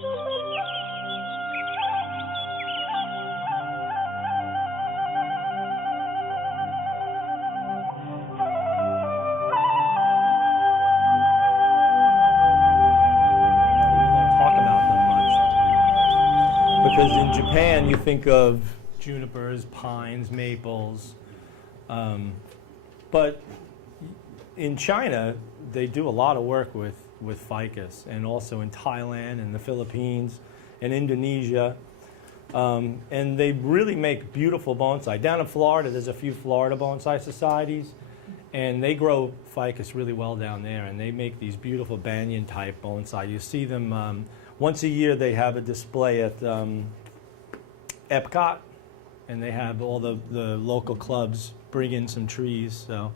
Because in Japan, you think of junipers, pines, maples, but in China, they do a lot of work with ficus, and also in Thailand and the Philippines and Indonesia. And they really make beautiful bonsai. Down in Florida, there's a few Florida bonsai societies, and they grow ficus really well down there, and they make these beautiful banyan-type bonsai. You see them once a year. They have a display at Epcot, and they have all the local clubs bring in some trees. So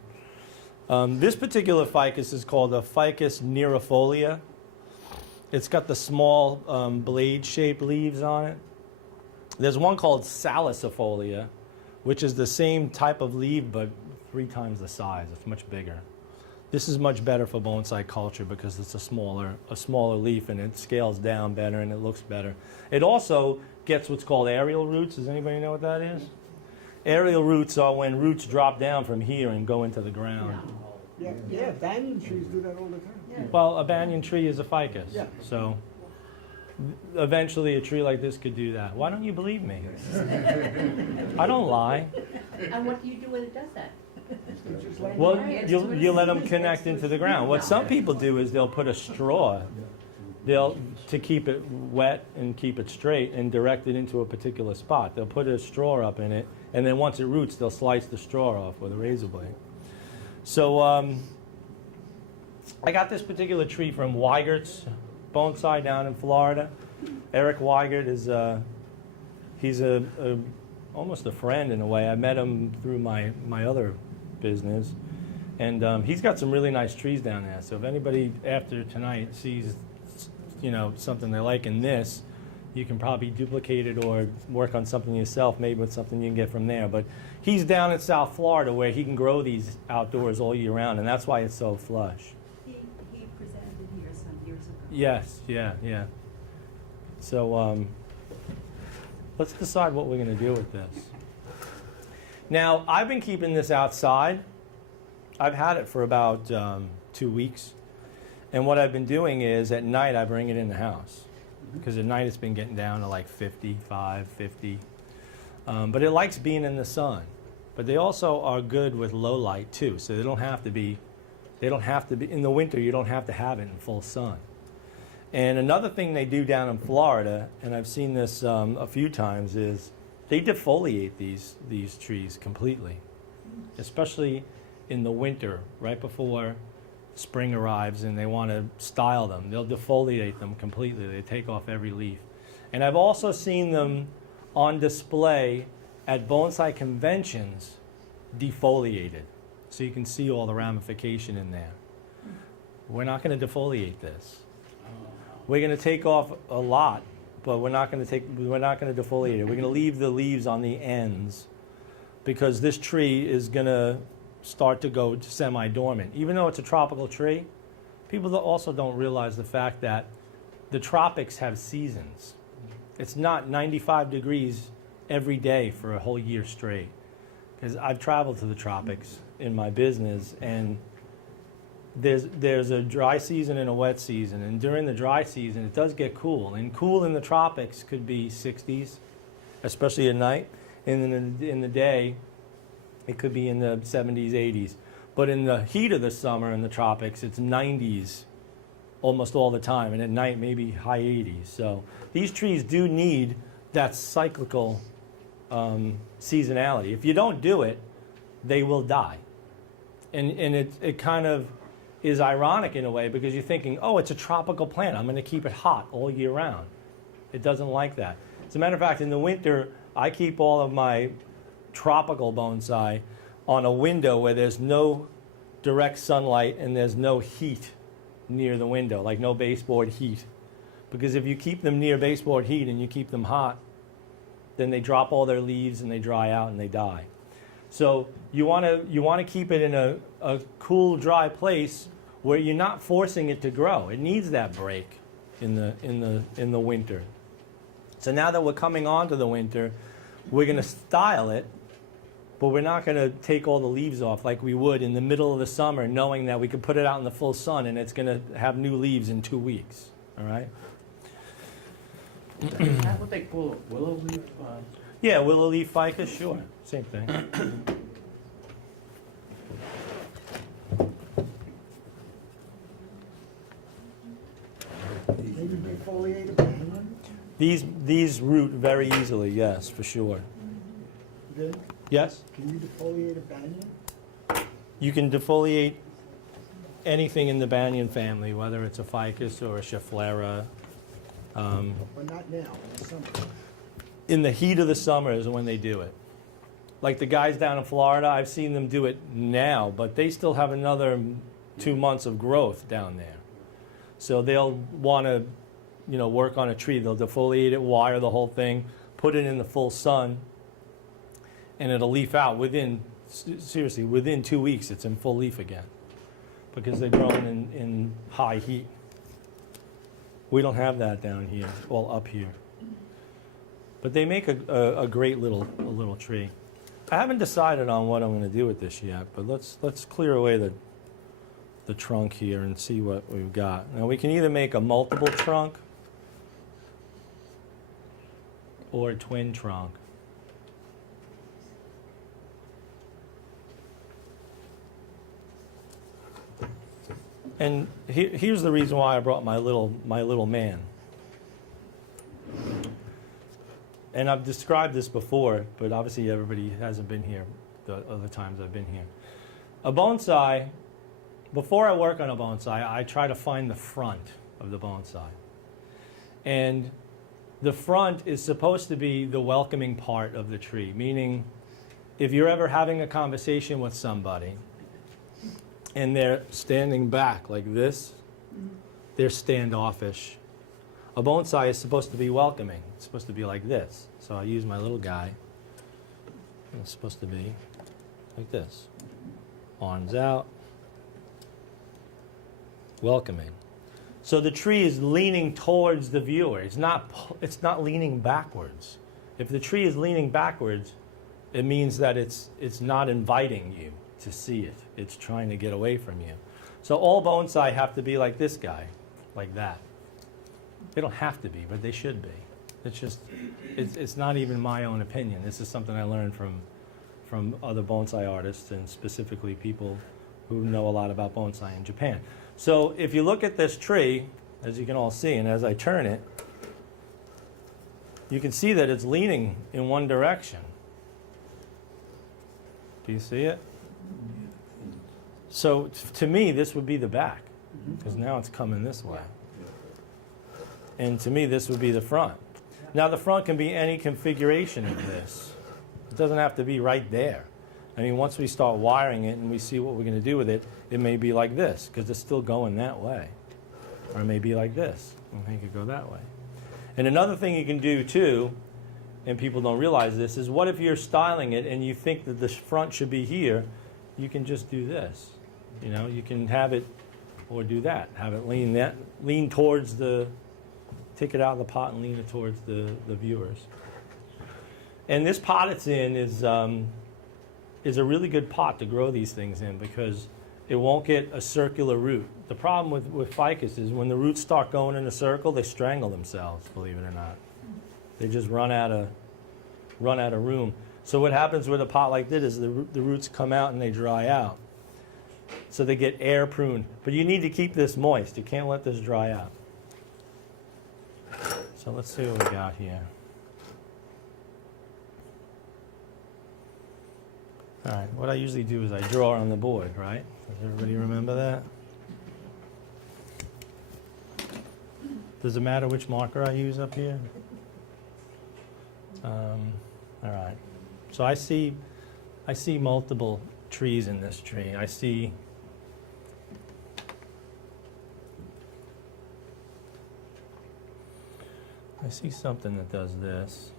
this particular ficus is called a Ficus neurifolia. It's got the small blade-shaped leaves on it. There's one called salicifolia, which is the same type of leaf but 3 times the size. It's much bigger. This is much better for bonsai culture because it's a smaller leaf, and it scales down better and it looks better. It also gets what's called aerial roots. Does anybody know what that is? Aerial roots are when roots drop down from here and go into the ground. Yeah, banyan trees do that all the time. Yeah. Well, a banyan tree is a ficus. Yeah. So eventually a tree like this could do that. Why don't you believe me? I don't lie. And what do you do when it does that? Just like Well, Right. you let them connect into the ground. What some people do is they'll put a straw, to keep it wet and keep it straight and direct it into a particular spot. They'll put a straw up in it, and then once it roots, they'll slice the straw off with a razor blade. So I got this particular tree from Weigert's Bonsai down in Florida. Eric Weigert is he's almost a friend in a way. I met him through my other business, and he's got some really nice trees down there. So if anybody after tonight sees, something they like in this, you can probably duplicate it or work on something yourself, maybe with something you can get from there. But he's down in South Florida where he can grow these outdoors all year round, and that's why it's so flush. He presented here some years ago. Yes, yeah. So let's decide what we're going to do with this. Now, I've been keeping this outside. I've had it for about 2 weeks. And what I've been doing is at night I bring it in the house. Because at night it's been getting down to like 55, 50. But it likes being in the sun. But they also are good with low light too. So they don't have to be, in the winter you don't have to have it in full sun. And another thing they do down in Florida, and I've seen this a few times, is they defoliate these trees completely. Especially in the winter, right before spring arrives and they want to style them. They'll defoliate them completely. They take off every leaf. And I've also seen them on display at bonsai conventions defoliated. So you can see all the ramification in there. We're not going to defoliate this. We're going to take off a lot, but we're not going to defoliate it. We're going to leave the leaves on the ends because this tree is going to start to go semi-dormant. Even though it's a tropical tree, people also don't realize the fact that the tropics have seasons. It's not 95 degrees every day for a whole year straight. Because I've traveled to the tropics in my business, and there's a dry season and a wet season. And during the dry season, it does get cool. And cool in the tropics could be 60s, especially at night. And in the day, it could be in the 70s, 80s. But in the heat of the summer in the tropics, it's 90s almost all the time. And at night, maybe high 80s. So these trees do need that cyclical seasonality. If you don't do it, they will die. And it kind of is ironic in a way because you're thinking, oh, it's a tropical plant. I'm going to keep it hot all year round. It doesn't like that. As a matter of fact, in the winter, I keep all of my tropical bonsai on a window where there's no direct sunlight and there's no heat near the window, like no baseboard heat. Because if you keep them near baseboard heat and you keep them hot, then they drop all their leaves and they dry out and they die. So you want to keep it in a cool, dry place where you're not forcing it to grow. It needs that break in the winter. So now that we're coming on to the winter, we're going to style it, but we're not going to take all the leaves off like we would in the middle of the summer, knowing that we could put it out in the full sun and it's going to have new leaves in 2 weeks. All right? Is that what they call it, willow leaf? Yeah, willow leaf ficus, sure. Same thing. Maybe defoliate a banyan? These root very easily, yes, for sure. Then, Yes? can you defoliate a banyan? You can defoliate anything in the banyan family, whether it's a ficus or a schefflera. But not now, in the summer. In the heat of the summer is when they do it. Like the guys down in Florida, I've seen them do it now, but they still have another 2 months of growth down there. So they'll want to, work on a tree. They'll defoliate it, wire the whole thing, put it in the full sun, and it'll leaf out within 2 weeks. It's in full leaf again because they're growing in high heat. We don't have that down here, well, up here. But they make a great little tree. I haven't decided on what I'm going to do with this yet, but let's clear away the trunk here and see what we've got. Now we can either make a multiple trunk or a twin trunk. And here's the reason why I brought my little man. And I've described this before, but obviously everybody hasn't been here the other times I've been here. A bonsai, before I work on a bonsai, I try to find the front of the bonsai. And the front is supposed to be the welcoming part of the tree, meaning if you're ever having a conversation with somebody and they're standing back like this, they're standoffish. A bonsai is supposed to be welcoming. It's supposed to be like this. So I use my little guy. And it's supposed to be like this. Arms out. Welcoming. So the tree is leaning towards the viewer. It's not leaning backwards. If the tree is leaning backwards, it means that it's not inviting you to see it. It's trying to get away from you. So all bonsai have to be like this guy, like that. They don't have to be, but they should be. It's not even my own opinion. This is something I learned from other bonsai artists and specifically people who know a lot about bonsai in Japan. So if you look at this tree, as you can all see, and as I turn it, you can see that it's leaning in one direction. Do you see it? So to me, this would be the back, because now it's coming this way. And to me, this would be the front. Now, the front can be any configuration of this. It doesn't have to be right there. I mean, once we start wiring it and we see what we're going to do with it, it may be like this, because it's still going that way. Or it may be like this, and it could go that way. And another thing you can do, too, and people don't realize this, is what if you're styling it and you think that the front should be here, you can just do this. You can have it, or do that. Have it lean towards take it out of the pot and lean it towards the viewers. And this pot it's in is a really good pot to grow these things in because it won't get a circular root. The problem with ficus is when the roots start going in a circle, they strangle themselves, believe it or not. They just run out of room. So what happens with a pot like this is the roots come out and they dry out. So they get air pruned. But you need to keep this moist. You can't let this dry out. So let's see what we got here. All right, what I usually do is I draw on the board, right? Does everybody remember that? Does it matter which marker I use up here? All right. So I see multiple trees in this tree. I see something that does this.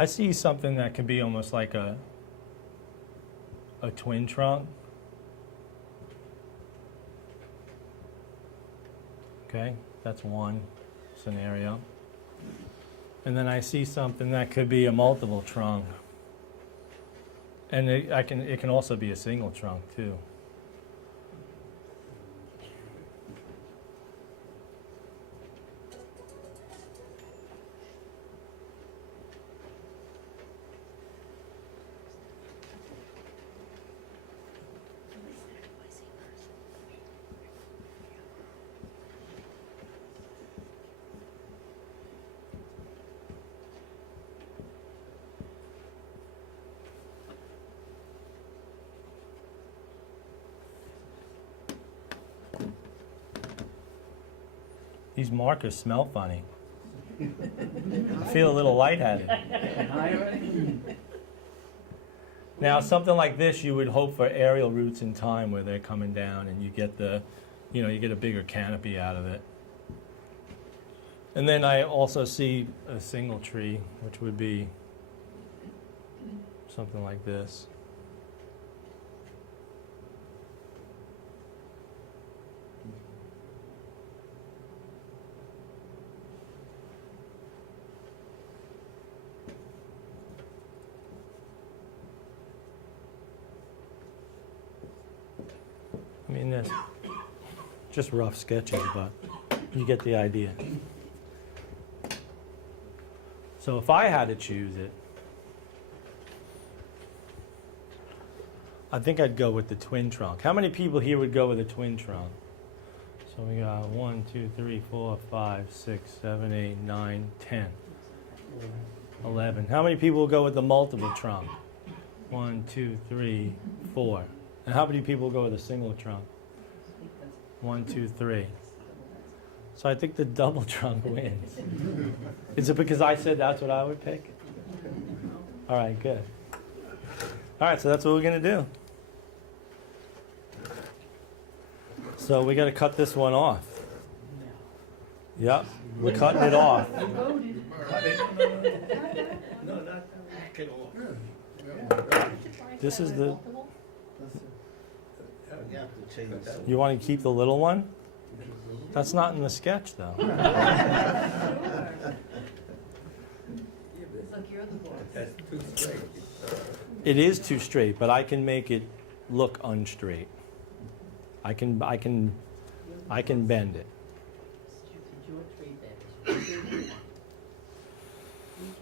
I see something that could be almost like a twin trunk. Okay, that's one scenario. And then I see something that could be a multiple trunk. And it can also be a single trunk too. These markers smell funny. I feel a little lightheaded. High already? Now, something like this, you would hope for aerial roots in time where they're coming down and you get you get a bigger canopy out of it. And then I also see a single tree, which would be something like this. I mean, that's just rough sketches, but you get the idea. So if I had to choose it, I think I'd go with the twin trunk. How many people here would go with a twin trunk? So we got 1, 2, 3, 4, 5, 6, 7, 8, 9, 10, 11. How many people will go with the multiple trunk? 1, 2, 3, 4. And how many people go with a single trunk? 1, 2, 3. So I think the double trunk wins. Is it because I said that's what I would pick? All right, good. All right, so that's what we're going to do. So we got to cut this one off. Yep, we're cutting it off. This is the... You want to keep the little one? That's not in the sketch, though. Look, you're the boss. That's too straight. It is too straight, but I can make it look unstraight. I can bend it. It's your tree there. We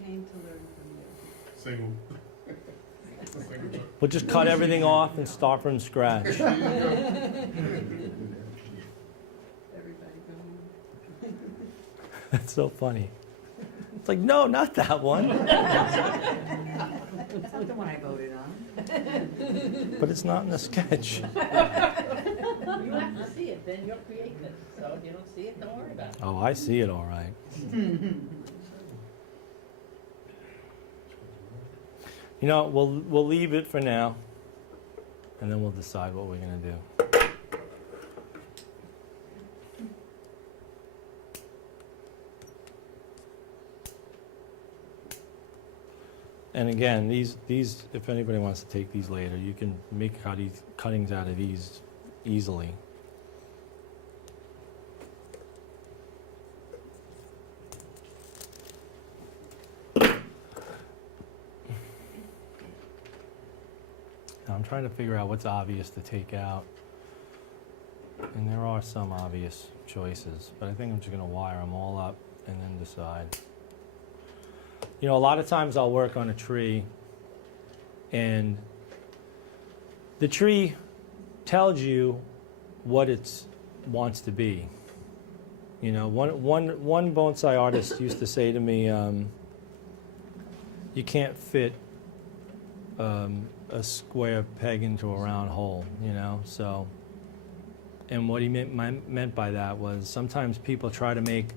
came to learn from you. Single. We'll just cut everything off and start from scratch. Everybody going. That's so funny. It's like, no, not that one. That's not the one I voted on. But it's not in the sketch. You have to see it, then you'll create this. So if you don't see it, don't worry about it. Oh, I see it all right. You know, we'll leave it for now, and then we'll decide what we're going to do. And again, these, if anybody wants to take these later, you can make cuttings out of these easily. Now I'm trying to figure out what's obvious to take out. And there are some obvious choices, but I think I'm just going to wire them all up and then decide. You know, a lot of times I'll work on a tree and the tree tells you what it wants to be. You know, one bonsai artist used to say to me, you can't fit a square peg into a round hole, you know, so. And what he meant by that was sometimes people try to make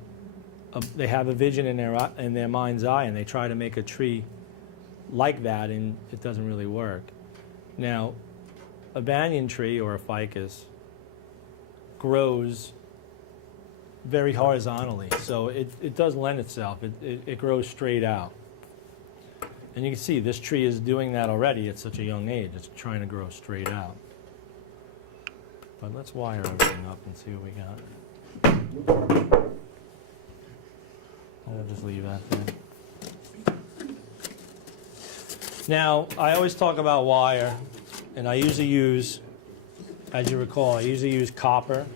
they have a vision in their mind's eye, and they try to make a tree like that, and it doesn't really work. Now, a banyan tree or a ficus grows very horizontally, so it does lend itself. It grows straight out. And you can see this tree is doing that already at such a young age. It's trying to grow straight out. But let's wire everything up and see what we got. I'll just leave that there. Now, I always talk about wire, and I usually use, as you recall, I usually use copper.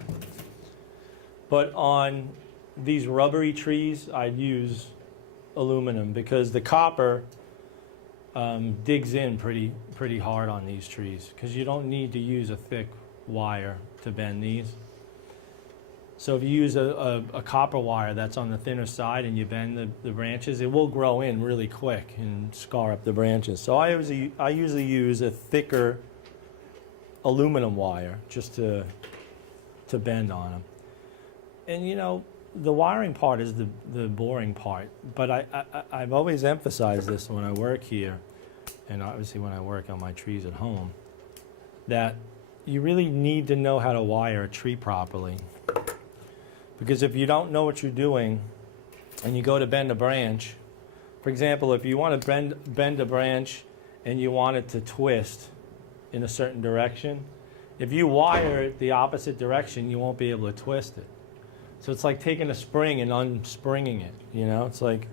But on these rubbery trees, I'd use aluminum because the copper digs in pretty hard on these trees because you don't need to use a thick wire to bend these. So if you use a copper wire that's on the thinner side and you bend the branches, it will grow in really quick and scar up the branches. So I usually use a thicker aluminum wire just to bend on them. And you know, the wiring part is the boring part, but I've always emphasized this when I work here, and obviously when I work on my trees at home, that you really need to know how to wire a tree properly. Because if you don't know what you're doing, and you go to bend a branch, for example, if you want to bend a branch and you want it to twist in a certain direction, if you wire it the opposite direction, you won't be able to twist it. So it's like taking a spring and unspringing it, you know? It's like,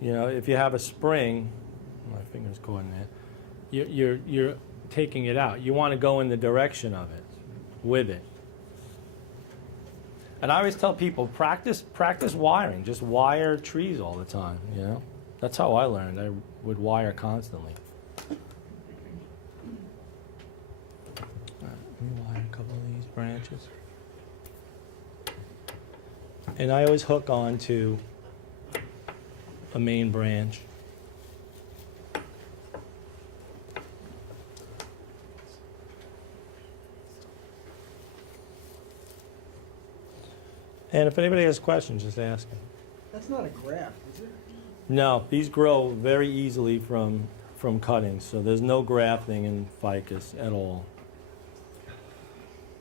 you know, if you have a spring, my finger's caught in there, you're taking it out. You want to go in the direction of it, with it. And I always tell people, practice wiring. Just wire trees all the time, you know? That's how I learned. I would wire constantly. All right, let me wire a couple of these branches. And I always hook on to a main branch. And if anybody has questions, just ask them. That's not a graft, is it? No, these grow very easily from cuttings, so there's no grafting in ficus at all.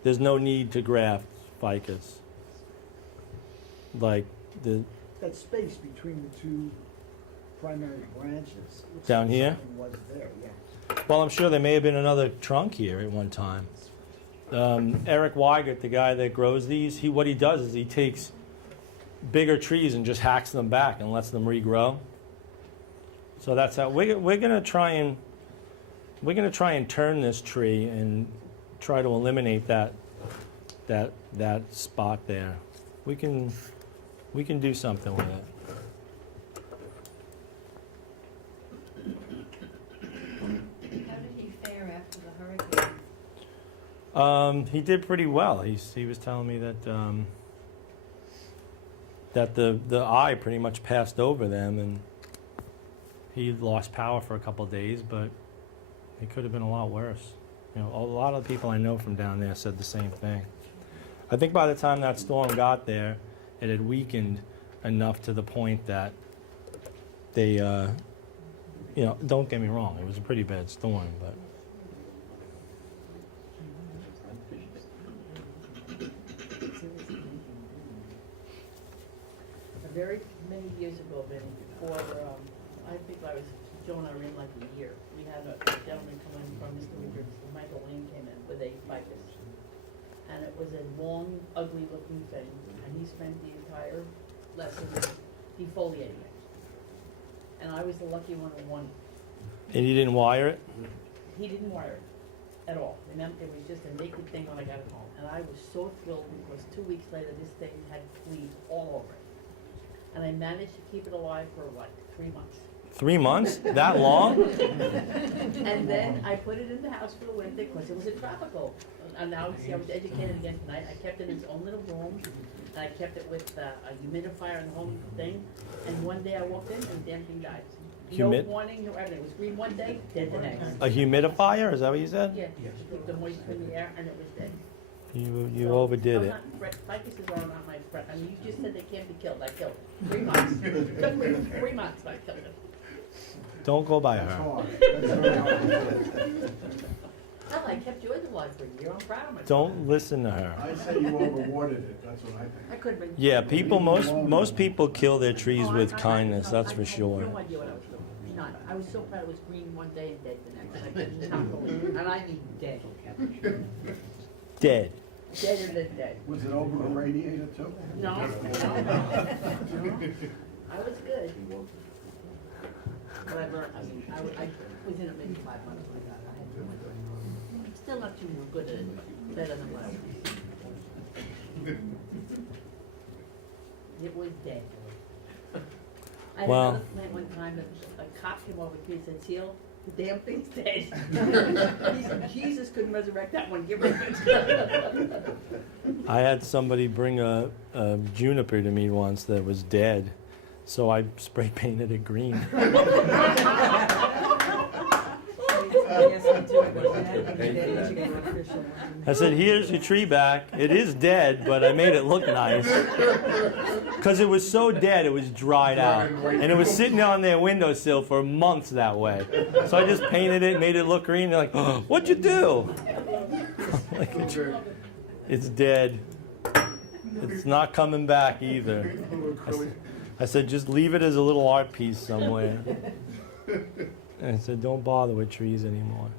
There's no need to graft ficus. Like That space between the two primary branches. looks Down like here? something was there, yeah. well, I'm sure there may have been another trunk here at one time. Eric Weigert, the guy that grows these, what he does is he takes bigger trees and just hacks them back and lets them regrow. So that's how we're gonna try and turn this tree and try to eliminate that spot there. We can do something with it. How did he fare after the hurricane? He did pretty well. He was telling me that the eye pretty much passed over them, and he lost power for a couple of days, but it could have been a lot worse. You know, a lot of people I know from down there said the same thing. I think by the time that storm got there, it had weakened enough to the point that they, you know, don't get me wrong, it was a pretty bad storm, but. Very many years ago, Vinny, before, I think I was, Joe and I were in like a year, we had a gentleman come in from New Jersey, Michael Lane came in with a ficus. And it was a long, ugly looking thing, and he spent the entire lesson defoliating it. And I was the lucky one who won. And you didn't wire it? He didn't wire it at all. Remember, it was just a naked thing when I got it home. And I was so thrilled because 2 weeks later, this thing had leaves all over it. And I managed to keep it alive for like 3 months. 3 months? That long? And then I put it in the house for the winter because it was a tropical. And now, see, I was educated again tonight. I kept it in its own little room, and I kept it with a humidifier and the whole thing. And one day I walked in, and the damn thing died. No warning, no everything. It was green one day, dead the next. A humidifier? Is that what you said? Yeah, the moisture in the air, and it was dead. You So, Oh, overdid I'm it. not ficuses are not my friend. I mean, you just said they can't be killed. I killed it. 3 months. Took me 3 months, but I killed it. Don't go by That's her. hard. That's very hard. Hell, I kept yours alive for a year. I'm proud of myself. Don't listen to her. I say you overwatered it, that's what I think. I could have been. Yeah, most people kill their trees Oh, with I- kindness, I- that's I for had sure. no idea what I was doing. None. I was so proud it was green one day and dead the next. I couldn't tackle it. And I mean dead. Dead. Deader than dead. Was it over a radiator too? No. I was good. But I learned, I mean, I was in it maybe 5 months like that. I had to still not too good at it, better than what I was. It was dead. I had Well- another night one time that a cop came over to me and said, Teal, the damn thing's dead. He said, Jesus couldn't resurrect that one, give her it. I had somebody bring a juniper to me once that was dead, so I spray painted it green. I said, here's your tree back. It is dead, but I made it look nice. Because it was so dead, it was dried out. And it was sitting on their windowsill for months that way. So I just painted it, made it look green. They're like, oh, what'd you do? I'm like, it's dead. It's not coming back either. I said, just leave it as a little art piece somewhere. And I said, don't bother with trees anymore.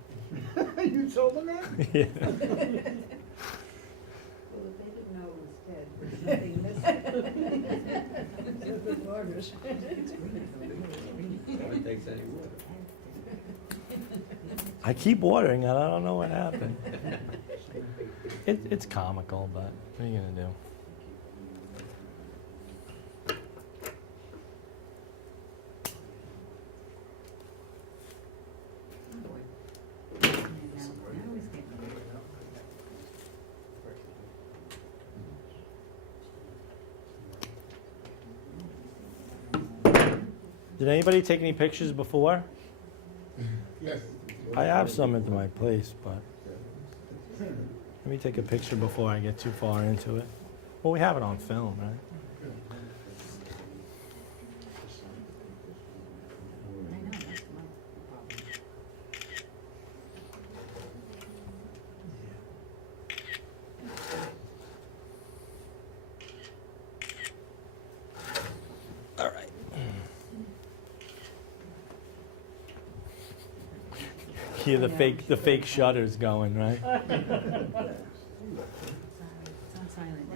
You told them that? Yeah. Well, if they didn't know it was dead, there's something missing. Never takes any water. I keep watering it. I don't know what happened. It's comical, but what are you going to do? Did anybody take any pictures before? Yes. I have some at my place, but let me take a picture before I get too far into it. Well, we have it on film, right? All right. Hear the fake shutters going, right? It's on silent.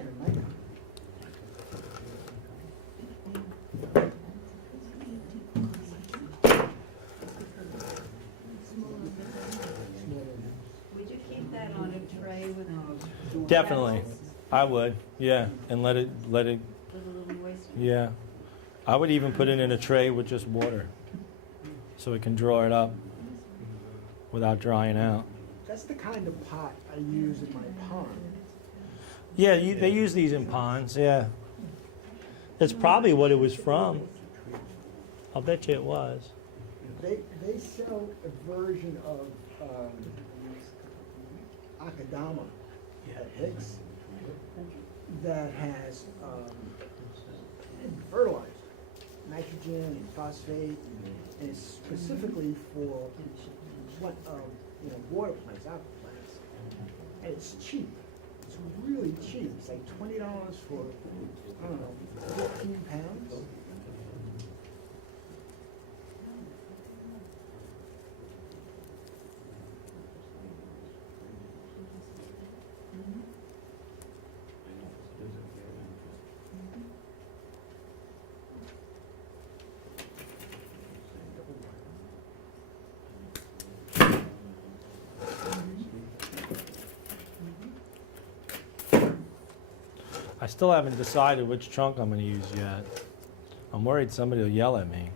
Would you keep that on a tray with Definitely, I would. Yeah, and let it. with a little moisture? Yeah, I would even put it in a tray with just water, so it can draw it up without drying out. That's the kind of pot I use in my pond. Yeah, they use these in ponds. Yeah, that's probably what it was from. I'll bet you it was. They sell a version of Akadama at Hicks that has fertilizer, nitrogen and phosphate, and it's specifically for water plants, apple plants, and it's cheap. It's really cheap. It's like $20 for, I don't know, 15 pounds. I still haven't decided which trunk I'm going to use yet. I'm worried somebody will yell at me.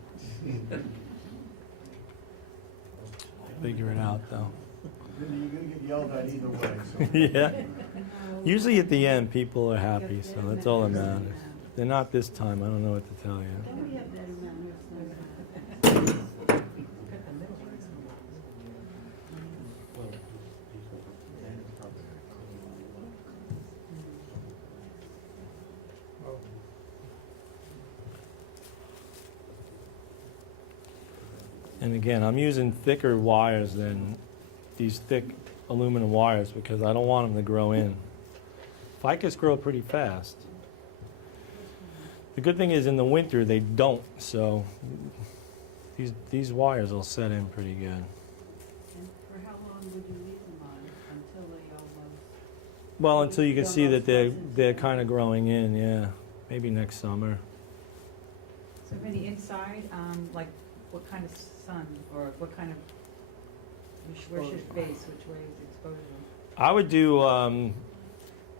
Figure it out though. You're gonna get yelled at either way, so. Yeah. Usually at the end, people are happy, so that's all that matters. They're not this time. I don't know what to tell you. Don't we have that around here somewhere? And again, I'm using thicker wires than these thick aluminum wires because I don't want them to grow in. Ficus grow pretty fast. The good thing is in the winter they don't, so These wires will set in pretty good. And for how long would you leave them on until they almost? Well, until you can They'll see that almost they're frozen they're to- kind of growing in. Yeah, maybe next summer. So Vinny, inside, like, what kind of sun, or what kind of, where should it face, which way is the exposure? I would do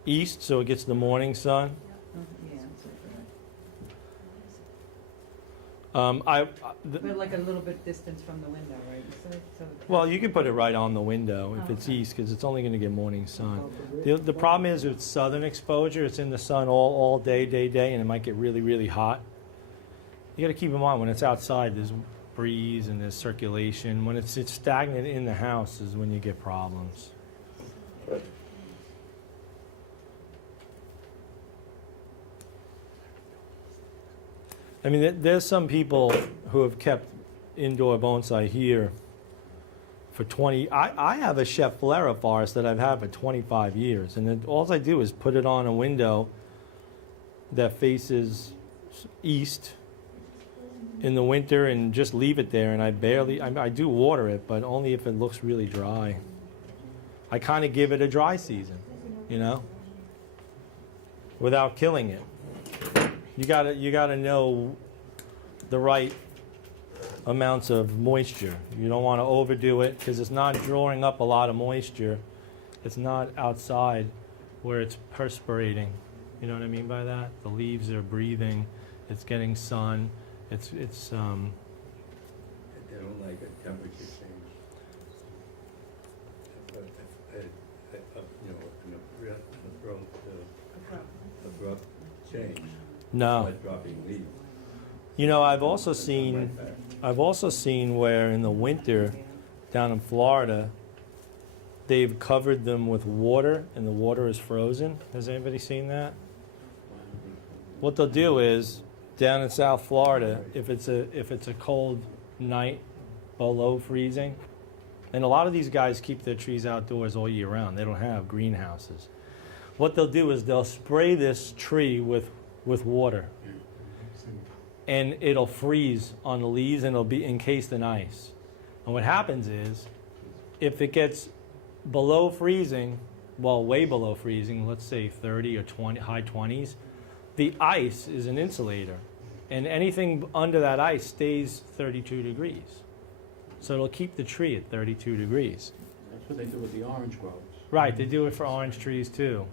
east, so it gets the morning sun. Yeah, so, The, but like a little bit distance from the window, right? So well, you can put it right on the window if Oh, it's okay. east, because it's only going to get morning sun. Oh, The problem is with southern exposure, it's in the sun all day, and it might get really, really hot. You got to keep in mind when it's outside, there's breeze and there's circulation. When it's stagnant in the house is when you get problems. I mean, there's some people who have kept indoor bonsai here for 20. I have a Chef Flera forest that I've had for 25 years, and all I do is put it on a window that faces east in the winter and just leave it there. And I do water it, but only if it looks really dry. I kind of give it a dry season, you know, without killing it. You gotta know the right amounts of moisture. You don't want to overdo it because it's not drawing up a lot of moisture. It's not outside where it's perspirating. You know what I mean by that? The leaves are breathing. It's getting sun. It's They don't like a temperature change. An abrupt change. no. Like dropping leaves. You know, I've also seen where in the winter down in Florida, they've covered them with water and the water is frozen. Has anybody seen that? What they'll do is down in South Florida, if it's a cold night below freezing, and a lot of these guys keep their trees outdoors all year round. They don't have greenhouses. What they'll do is they'll spray this tree with water, and it'll freeze on the leaves and it'll be encased in ice. And what happens is, if it gets below freezing, well, way below freezing, let's say 30 or 20, high 20s, the ice is an insulator, and anything under that ice stays 32 degrees. So it'll keep the tree at 32 degrees. That's what they do with the orange groves. Right, they do it for orange trees too,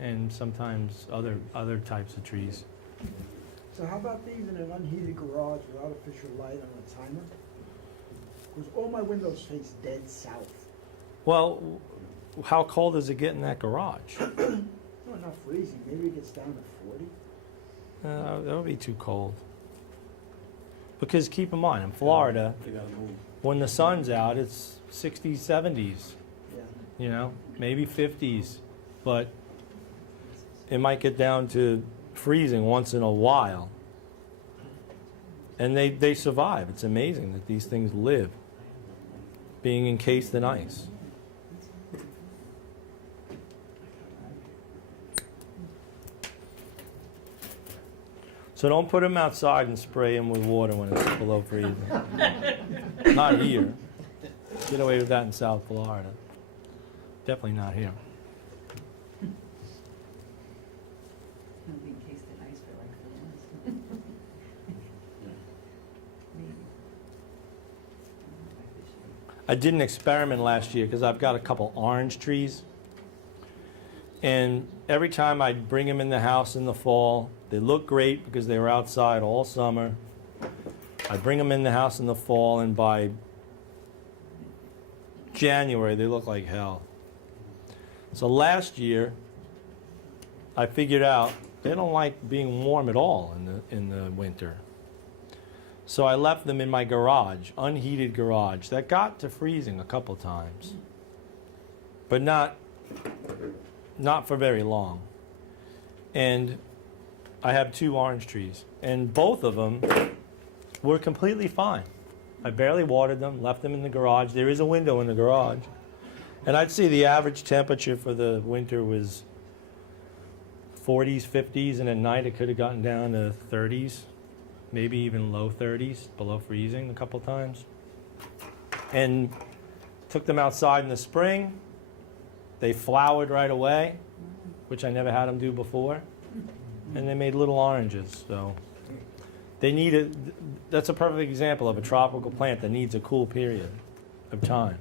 and sometimes other types of trees. So how about these in an unheated garage with artificial light on a timer? Because all my windows face dead south. Well, how cold does it get in that garage? No, not freezing. Maybe it gets down to 40. That would be too cold. Because keep in mind, in Florida, They gotta move. when the sun's out, it's 60s, 70s, Yeah. you know, maybe 50s, but it might get down to freezing once in a while. And they survive. It's amazing that these things live, being encased in ice. So don't put them outside and spray them with water when it's below freezing. Not here. Get away with that in South Florida. Definitely not here. it'll be encased in ice for like 4 months. Maybe. I did an experiment last year because I've got a couple orange trees. And every time I'd bring them in the house in the fall, they look great because they were outside all summer. I'd bring them in the house in the fall, and by January, they look like hell. So last year, I figured out they don't like being warm at all in the winter. So I left them in my garage, unheated garage. That got to freezing a couple times, but not for very long. And I have 2 orange trees, and both of them were completely fine. I barely watered them, left them in the garage. There is a window in the garage. And I'd say the average temperature for the winter was 40s, 50s, and at night it could have gotten down to 30s. maybe even low 30s, below freezing a couple times. And took them outside in the spring. They flowered right away, which I never had them do before. And they made little oranges. So they need a, that's a perfect example of a tropical plant that needs a cool period of time.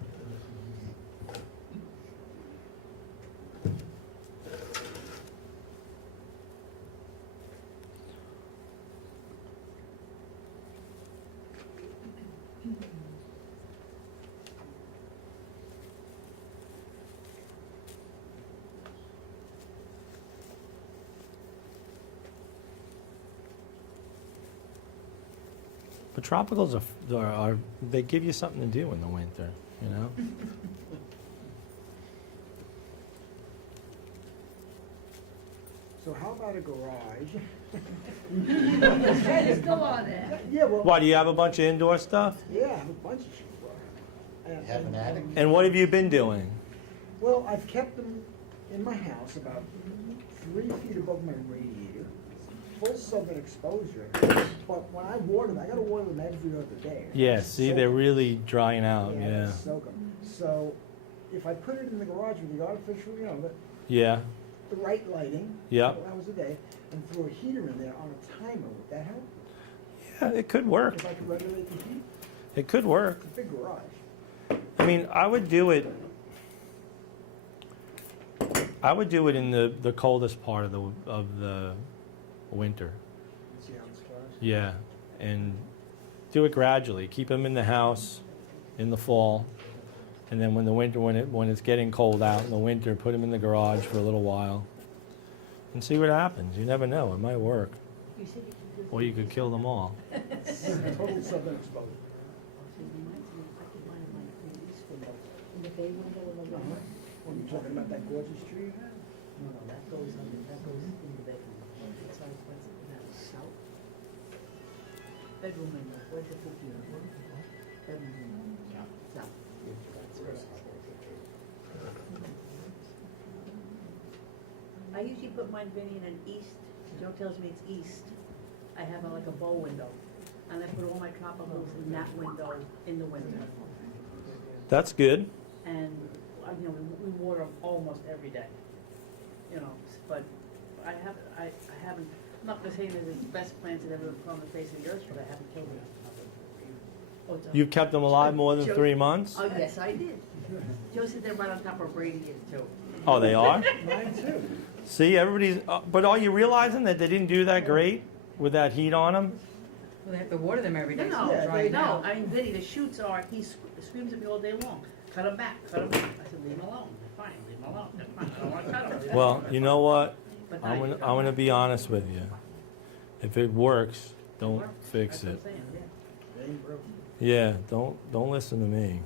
But tropicals are they give you something to do in the winter, you know? So how about a garage? Let's go on there. Yeah, well, Why, do you have a bunch of indoor stuff? yeah, I have a bunch of shit. Have an attic? And what have you been doing? Well, I've kept them in my house about 3 feet above my radiator, full southern exposure. But when I water them, I gotta water them every other day. Yeah, see, they're really drying out, I yeah. soak 'em. So if I put it in the garage with the artificial, you know, Yeah, the right lighting, yeah. couple hours a day, and throw a heater in there on a timer, would that help? Yeah, it could work. If I could regulate the heat? It could work. It's a big garage. I mean, I would do it in the coldest part of the winter. See how it starts? Yeah, and do it gradually. Keep them in the house in the fall, and then when it's getting cold out in the winter, put them in the garage for a little while, and see what happens. You never know; it might work, You said you could do. or you could kill them all. Total southern exposure. In the bay window in the window. When you're talking about that gorgeous tree? No, that goes in the bedroom. It's like, what's it, south? Bedroom window, where's the computer? Bedroom window. South. That's where it's- I usually put mine, Vinny, in an east, Joe tells me it's east. I have like a bow window, and I put all my tropicals in that window in the winter. That's good. And, you know, we water them almost every day, you know, but I haven't, I'm not gonna say that it's the best plants that ever put on the face of the earth, but I haven't killed them. Oh, it's You've kept them alive more than 3 months. Oh, yes, I did. Joe said they're right on top of radiator too. Oh, they are. Mine too. See, everybody's. But are you realizing that they didn't do that great with that heat on them? Well, they have to water them every day, so No, they're drying no, out. I mean, Vinny, the shoots are, he screams at me all day long, cut them back, cut them back. I said, leave them alone, they're fine, leave them alone, they're fine, I don't wanna cut them. Well, you know what? But now I'm you gonna, cut I'm gonna them. be honest with you. If it works, don't fix That's what it. I'm saying, yeah. They ain't broken. Yeah, don't listen to me.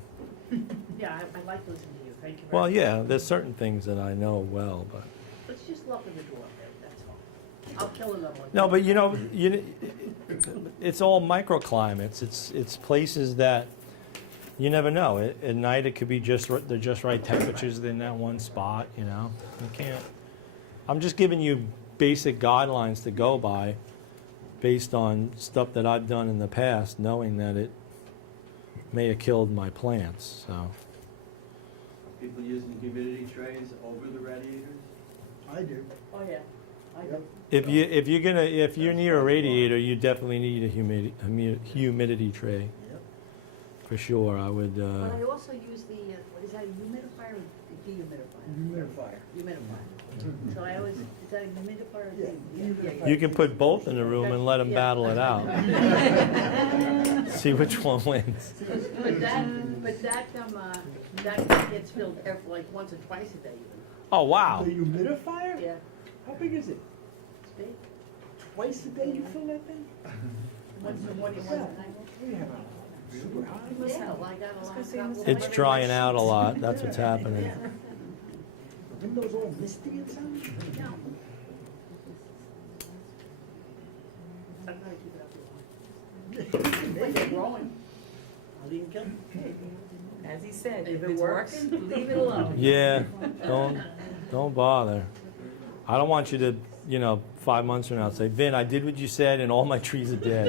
Yeah, I like to listen to you, thank you very Well, much. yeah, there's certain things that I know well, but Let's just lock the door up there, that's all. I'll kill another one. no, but you know, it's all microclimates. It's places that you never know. At night, it could be the just right temperatures in that one spot. You know, you can't. I'm just giving you basic guidelines to go by, based on stuff that I've done in the past, knowing that it may have killed my plants. So People using humidity trays over the radiators? I do. Oh, yeah, I Yep. do. if you're near a radiator, you definitely need a humidity tray Yep. for sure. I would. But I also use the, what is that, a humidifier or dehumidifier? Humidifier. Humidifier. So I always, is that a humidifier or Yeah, dehumidifier? You can put both in the room and let them Yeah. battle it out. See which one wins. But that gets filled like once or twice a day even. Oh, wow. The humidifier? Yeah, How big is it? it's big. Twice a day you fill that thing? Once in the morning, once at night. We have a super high. Yeah, well, I got a lot of stuff. It's drying out a lot. That's what's happening. Yeah. The windows all misty and something? No. I gotta keep it up. But they're growing. I'll even kill them. As he said, If if it it's works, working, leave it alone. Yeah, don't bother. I don't want you to you know, 5 months from now, say, Vin, I did what you said and all my trees are dead.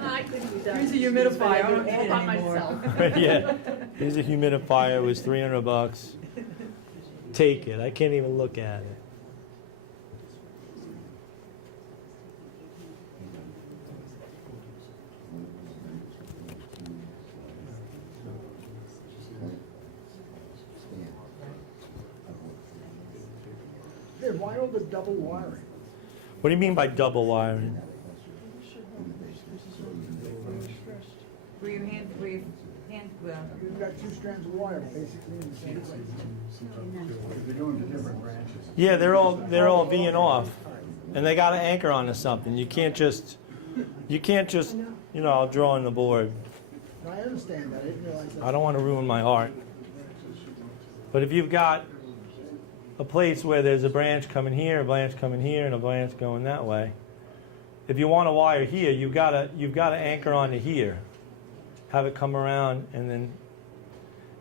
I couldn't do that. Here's a humidifier, I don't need All it by anymore. myself. Yeah, here's a humidifier, it was $300. Take it, I can't even look at it. Then why all the double wiring? What do you mean by double wiring? Where your hand, well, You've got two strands of wire basically in the same place. They're going to different branches. Yeah, they're all V'ing off, and they got to anchor onto something. You can't just, you know, I'll draw on the board. I understand that, I didn't realize that. I don't want to ruin my art. But if you've got a place where there's a branch coming here, a branch coming here, and a branch going that way, if you want to wire here, you've got to anchor onto here, have it come around, and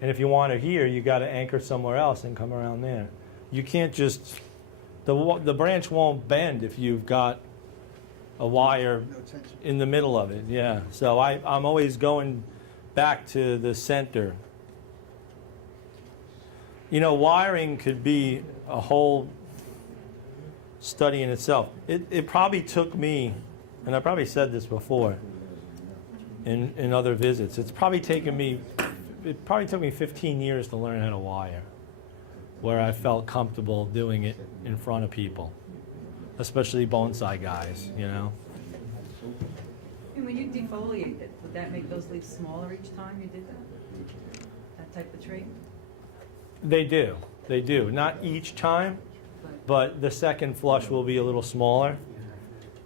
if you want it here, you got to anchor somewhere else and come around there. You can't just, the branch won't bend if you've got a wire No tension. in the middle of it. Yeah. So I'm always going back to the center. You know, wiring could be a whole study in itself. It probably took me, and I probably said this before in other visits, it probably took me 15 years to learn how to wire, where I felt comfortable doing it in front of people, especially bonsai guys, you know. and when you defoliate it, would that make those leaves smaller each time you did that? That type of tree? They do. Not each time, but the second flush will be a little smaller.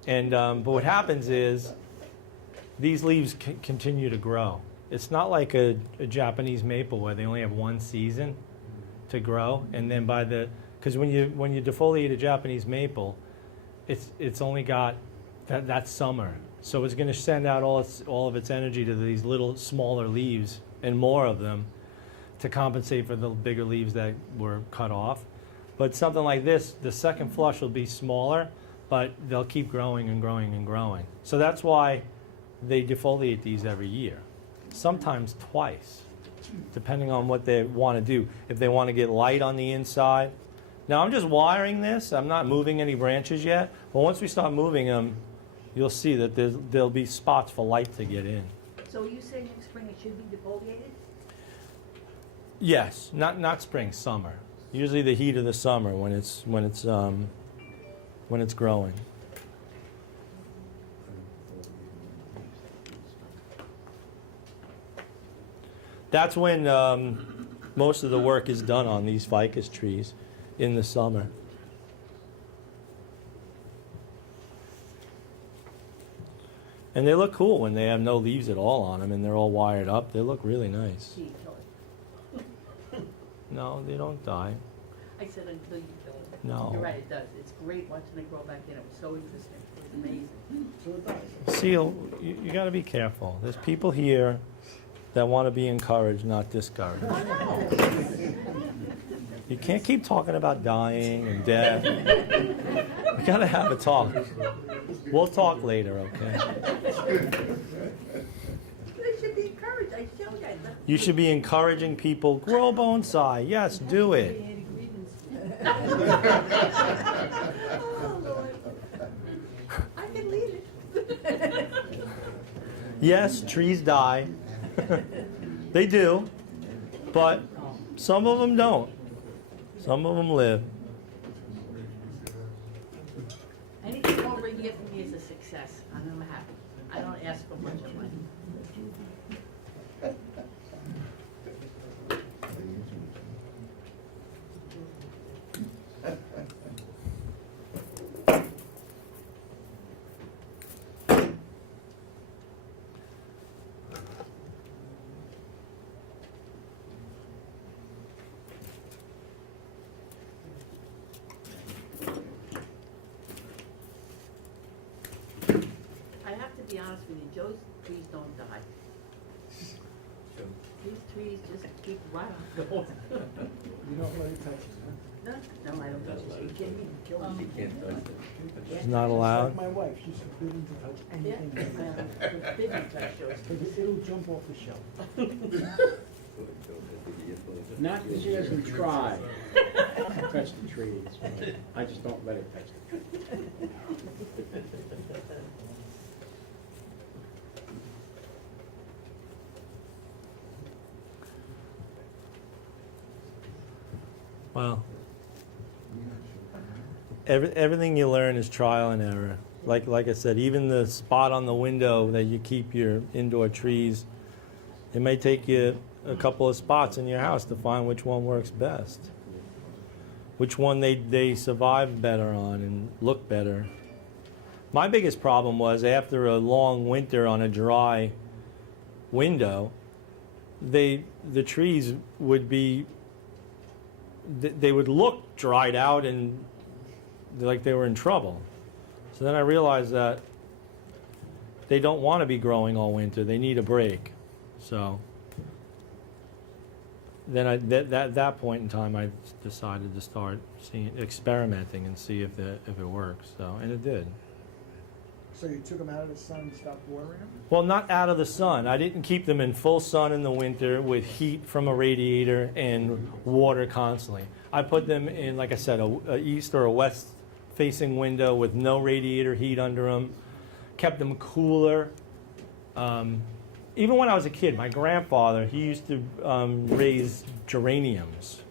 And but what happens is these leaves continue to grow. It's not like a Japanese maple where they only have one season to grow, and then because when you defoliate a Japanese maple, it's only got that summer, so it's going to send out all of its energy to these little smaller leaves and more of them to compensate for the bigger leaves that were cut off. But something like this, the second flush will be smaller, but they'll keep growing and growing and growing. So that's why they defoliate these every year, sometimes twice, depending on what they want to do. If they want to get light on the inside. Now I'm just wiring this, I'm not moving any branches yet, but once we start moving them, you'll see that there'll be spots for light to get in. So you say next spring it should be defoliated? Yes, not spring, summer. Usually the heat of the summer when it's growing. That's when most of the work is done on these ficus trees in the summer. And they look cool when they have no leaves at all on them and they're all wired up. They look really nice. Gee, kill it. No, they don't die. I said until you kill it. No. You're right, it does. It's great watching it grow back in. It was so interesting. It was amazing. So it does. Seal, you got to be careful. There's people here that want to be encouraged, not discouraged. You can't keep talking about dying and death. We got to have a talk. We'll talk later, okay? They should be encouraged, I showed that. You should be encouraging people, grow bonsai. Yes, do it. Oh, Lord. I can leave it. Yes, trees die. They do. But some of them don't. Some of them live. Anything over a year for me is a success. I'm happy. I don't ask for much of money. I have to be honest with you, Joe's trees don't die. These trees just keep right on going. You don't let it touch it, huh? No, I don't touch it. You kidding me? Kill it. You can't touch it. It's not Just allowed. like my wife, she's forbidden to touch Yeah, anything. forbidden touch yours. It'll jump off the shelf. Not that she doesn't try to touch the trees, but I just don't let her touch the trees. Well, everything you learn is trial and error. Like I said, even the spot on the window that you keep your indoor trees, it may take you a couple of spots in your house to find which one works best, which one they survive better on and look better. My biggest problem was after a long winter on a dry window, the trees would be, they would look dried out and like they were in trouble. So then I realized that they don't want to be growing all winter. They need a break. So then at that point in time, I decided to start experimenting and see if it works. So, and it did. So you took them out of the sun and stopped watering them? Well, not out of the sun. I didn't keep them in full sun in the winter with heat from a radiator and water constantly. I put them in, like I said, a east or a west facing window with no radiator heat under them. Kept them cooler. Even when I was a kid, my grandfather, he used to raise geraniums.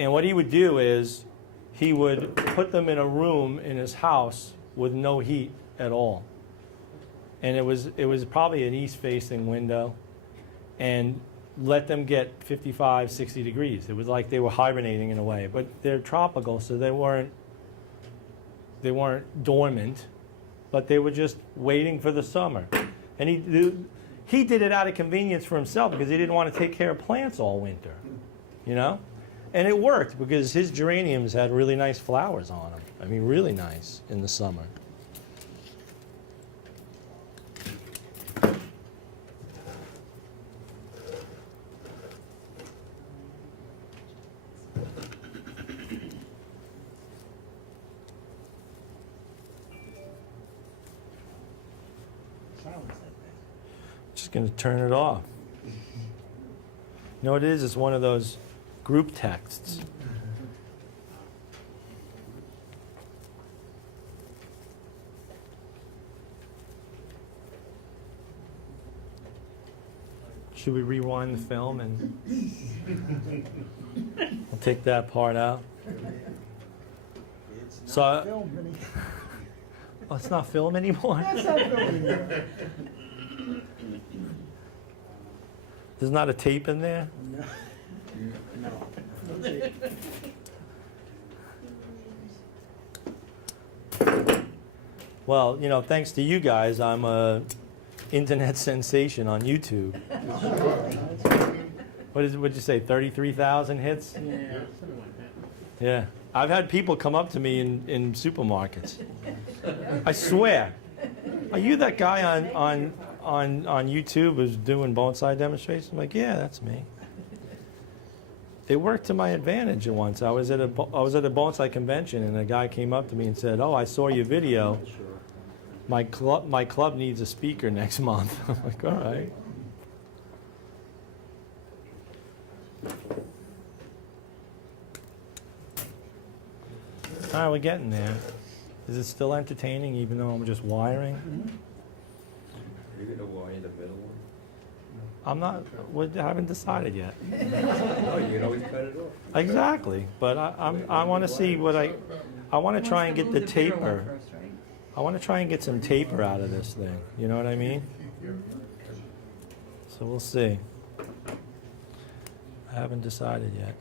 And what he would do is he would put them in a room in his house with no heat at all. And it was probably an east-facing window, and let them get 55, 60 degrees. It was like they were hibernating in a way, but they're tropical, so they weren't dormant, but they were just waiting for the summer. And he did it out of convenience for himself because he didn't want to take care of plants all winter, you know? And it worked because his geraniums had really nice flowers on them. I mean, really nice in the summer. Silence that Just going to turn it off. You know what it is? It's one of those group texts. Should we rewind the film and we'll take that part out? It's So not film, Vinny. Oh, it's not film anymore? That's not film anymore. There's not a tape in there? No. No. No tape. Well, you know, thanks to you guys, I'm a internet sensation on YouTube. What'd you say, 33,000 hits? Yeah, something like that. Yeah. I've had people come up to me in supermarkets. I swear. Are you that guy on YouTube who's doing bonsai demonstrations? I'm like, yeah, that's me. It worked to my advantage once. I was at a bonsai convention, and a guy came up to me and said, "Oh, I saw your video. My club needs a speaker next month." I'm like, all right. All right, we're getting there. Is it still entertaining, even though I'm just wiring? You're gonna wire the middle one? I'm not. I haven't decided yet. Oh, you can always cut it off. Exactly, but I want to see what I want to try and get the taper. First, right? I want to try and get some taper out of this thing. You know what I mean? So we'll see. I haven't decided yet.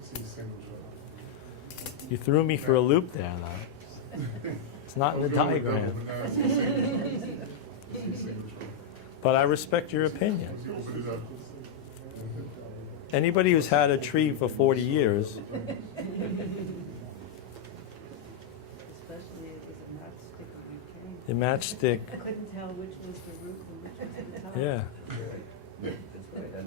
You threw me for a loop there, though. It's not in the diagram. But I respect your opinion. Anybody who's had a tree for 40 years, Especially if it's a matchstick on your cane. the matchstick, I couldn't tell which was the root and which was the top. yeah. That's right, I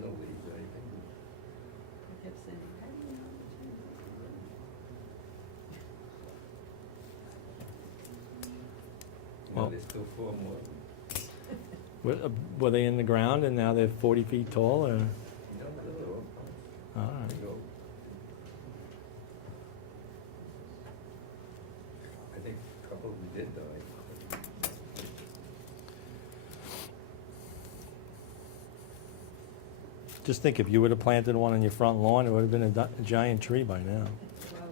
still 4 more. Were they in the ground and now they're 40 feet tall, or? No, they're all All right. They go. I think a couple of them did die. Just think, if you would have planted one on your front lawn, it would have been a giant tree by now. Well,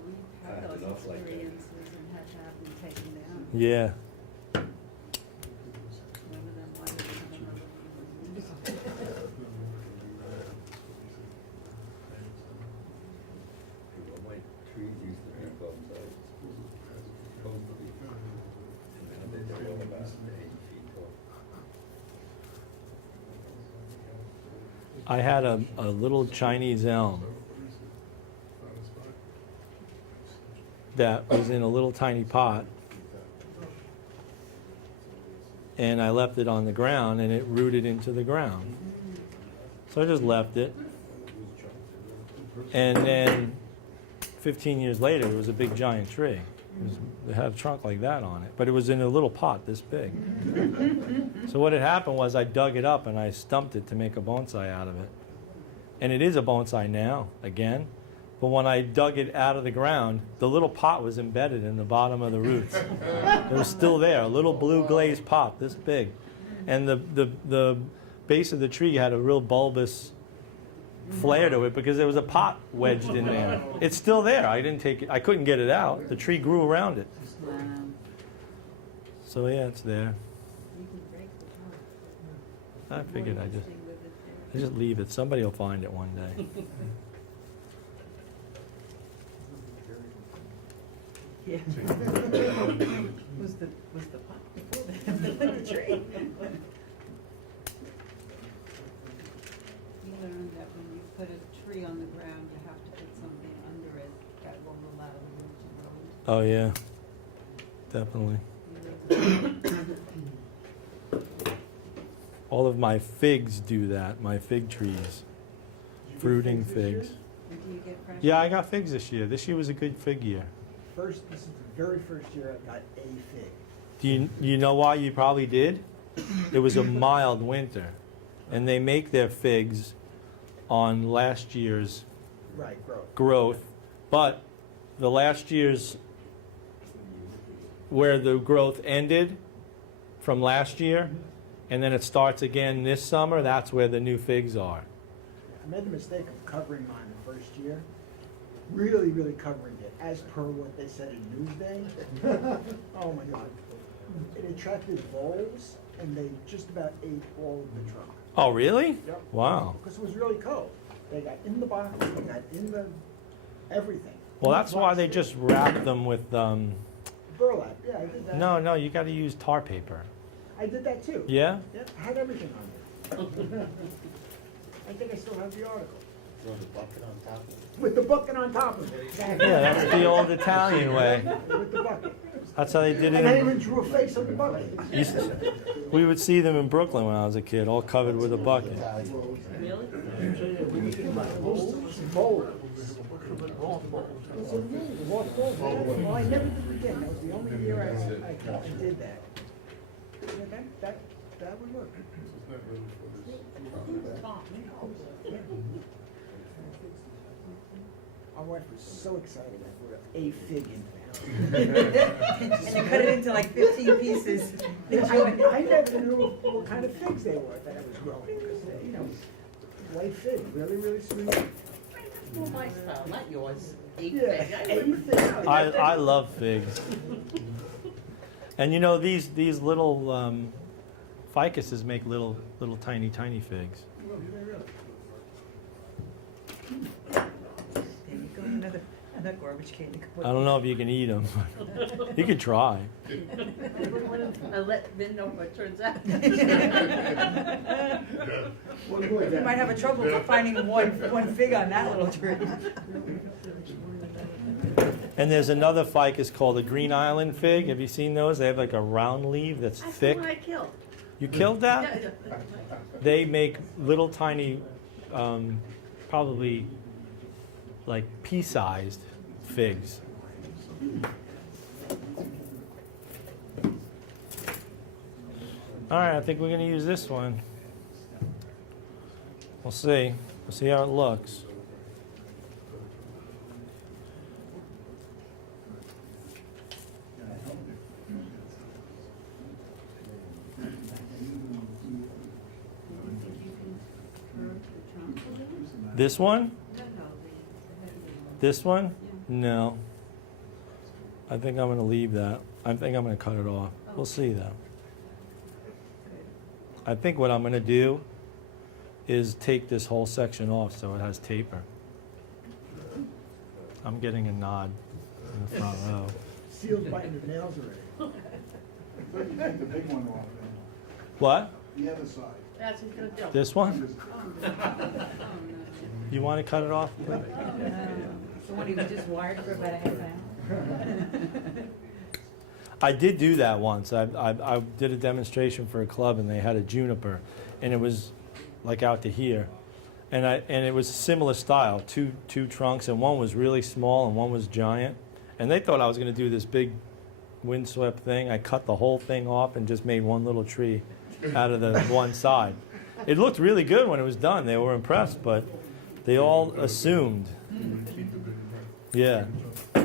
we've had Had those enough like that. experiences and had to have them taken down. Yeah. One of them might have had another one. All my trees used to be bonsai. Supposed to be. And now they're all about 8 feet tall. I had a little Chinese elm that was in a little tiny pot, and I left it on the ground and it rooted into the ground. So I just left it, and then 15 years later it was a big giant tree. It had a trunk like that on it, but it was in a little pot this big. So what had happened was I dug it up and I stumped it to make a bonsai out of it. And it is a bonsai now, again. But when I dug it out of the ground, the little pot was embedded in the bottom of the roots. It was still there, a little blue glazed pot this big. And the base of the tree had a real bulbous flair to it because there was a pot wedged in there. It's still there. I didn't take it. I couldn't get it out. The tree grew around it. Wow. So yeah, it's there. You can break the top. I figured I Stay just with it there. just leave it. Somebody will find it one day. Yeah. Was the pot before the tree? You learned that when you put a tree on the ground, you have to put something under it that will allow the root to grow. Oh yeah, definitely. All of my figs do that. My fig trees, fruiting figs. And do you get fresh? Yeah, I got figs this year. This year was a good fig year. This is the very first year I got a fig. Do you know why you probably did? It was a mild winter, and they make their figs on last year's Right, growth, but the last year's where the growth ended from last year, and then it starts again this summer, that's where the new figs are. I made the mistake of covering mine the first year. Really, really covering it, as per what they said in Newsday. Oh my God. It attracted voles, and they just about ate all of the trunk. Oh, really? Yep. Wow. Because it was really cold. They got in the box, they got in the everything. Well, that's why they just wrap them with, Burlap, yeah, I did that. no, you got to use tar paper. I did that too. Yeah? Yep, I had everything on there. I think I still have the article. With the bucket on top of it. Exactly. Yeah, that's the old Italian way. With the bucket. That's how they did And I it. even drew a face on the bucket. We would see them in Brooklyn when I was a kid, all covered with a bucket. Really? Bowls. It's a rule, walk over. Well, I never did it again. That was the only year I did that. Yeah, that would work. My wife was so excited I put a fig in there. And you cut it into like 15 pieces. I never knew what kind of figs they were that I was growing. Because, white fig, really, really sweet. Well, my style, not yours. Eight Yeah, fig. fig. I love figs. And you know, these little ficuses make little tiny figs. There you go, another garbage can you could put. I don't know if you can eat them. You could try. I let Vin know what it turns out. You might have a trouble finding one fig on that little tree. And there's another ficus called the Green Island fig. Have you seen those? They have like a round leaf that's That's the thick. one I killed. You killed that? Yeah. They make little tiny, probably like pea-sized figs. All right, I think we're gonna use this one. We'll see. We'll see how it looks. This one? This one? No. I think I'm going to leave that. I think I'm going to cut it off. We'll see though. I think what I'm going to do is take this whole section off so it has taper. I'm getting a nod in the front row. Seal's biting the nails already. But you take the big one off then, What? the other side. That's what he's gonna do. This one? You want to cut it off? The one he was just wired for about a half an hour. I did do that once. I did a demonstration for a club, and they had a juniper, and it was like out to here, and it was a similar style, two trunks, and one was really small and one was giant, and they thought I was going to do this big windswept thing. I cut the whole thing off and just made one little tree out of the one side. It looked really good when it was done. They were impressed, but they all assumed. Yeah. We'll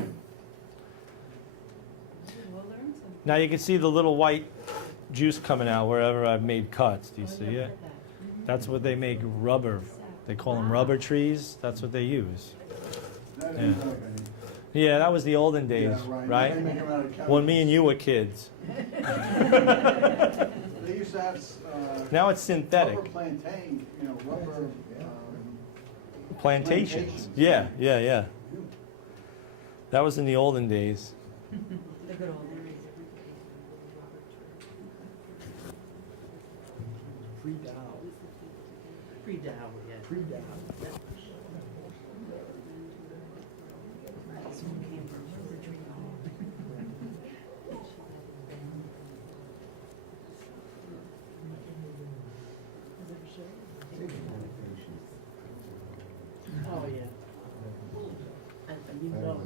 learn something. Now you can see the little white juice coming out wherever I've made cuts. Do you see it? That's what they make rubber. They call them rubber trees. That's what they use. Yeah. Yeah, that was the olden days, right? They make 'em out of chemicals. When me and you were kids. They used to have, Now it's synthetic. rubber plantain, rubber, Plantations. Yeah, yeah, yeah. That was in the olden days. The good old days. Pre-Dow. Pre-Dow, yeah. Pre-Dow. This one came from Rubber Tree Hall. Oh, yeah. And you know,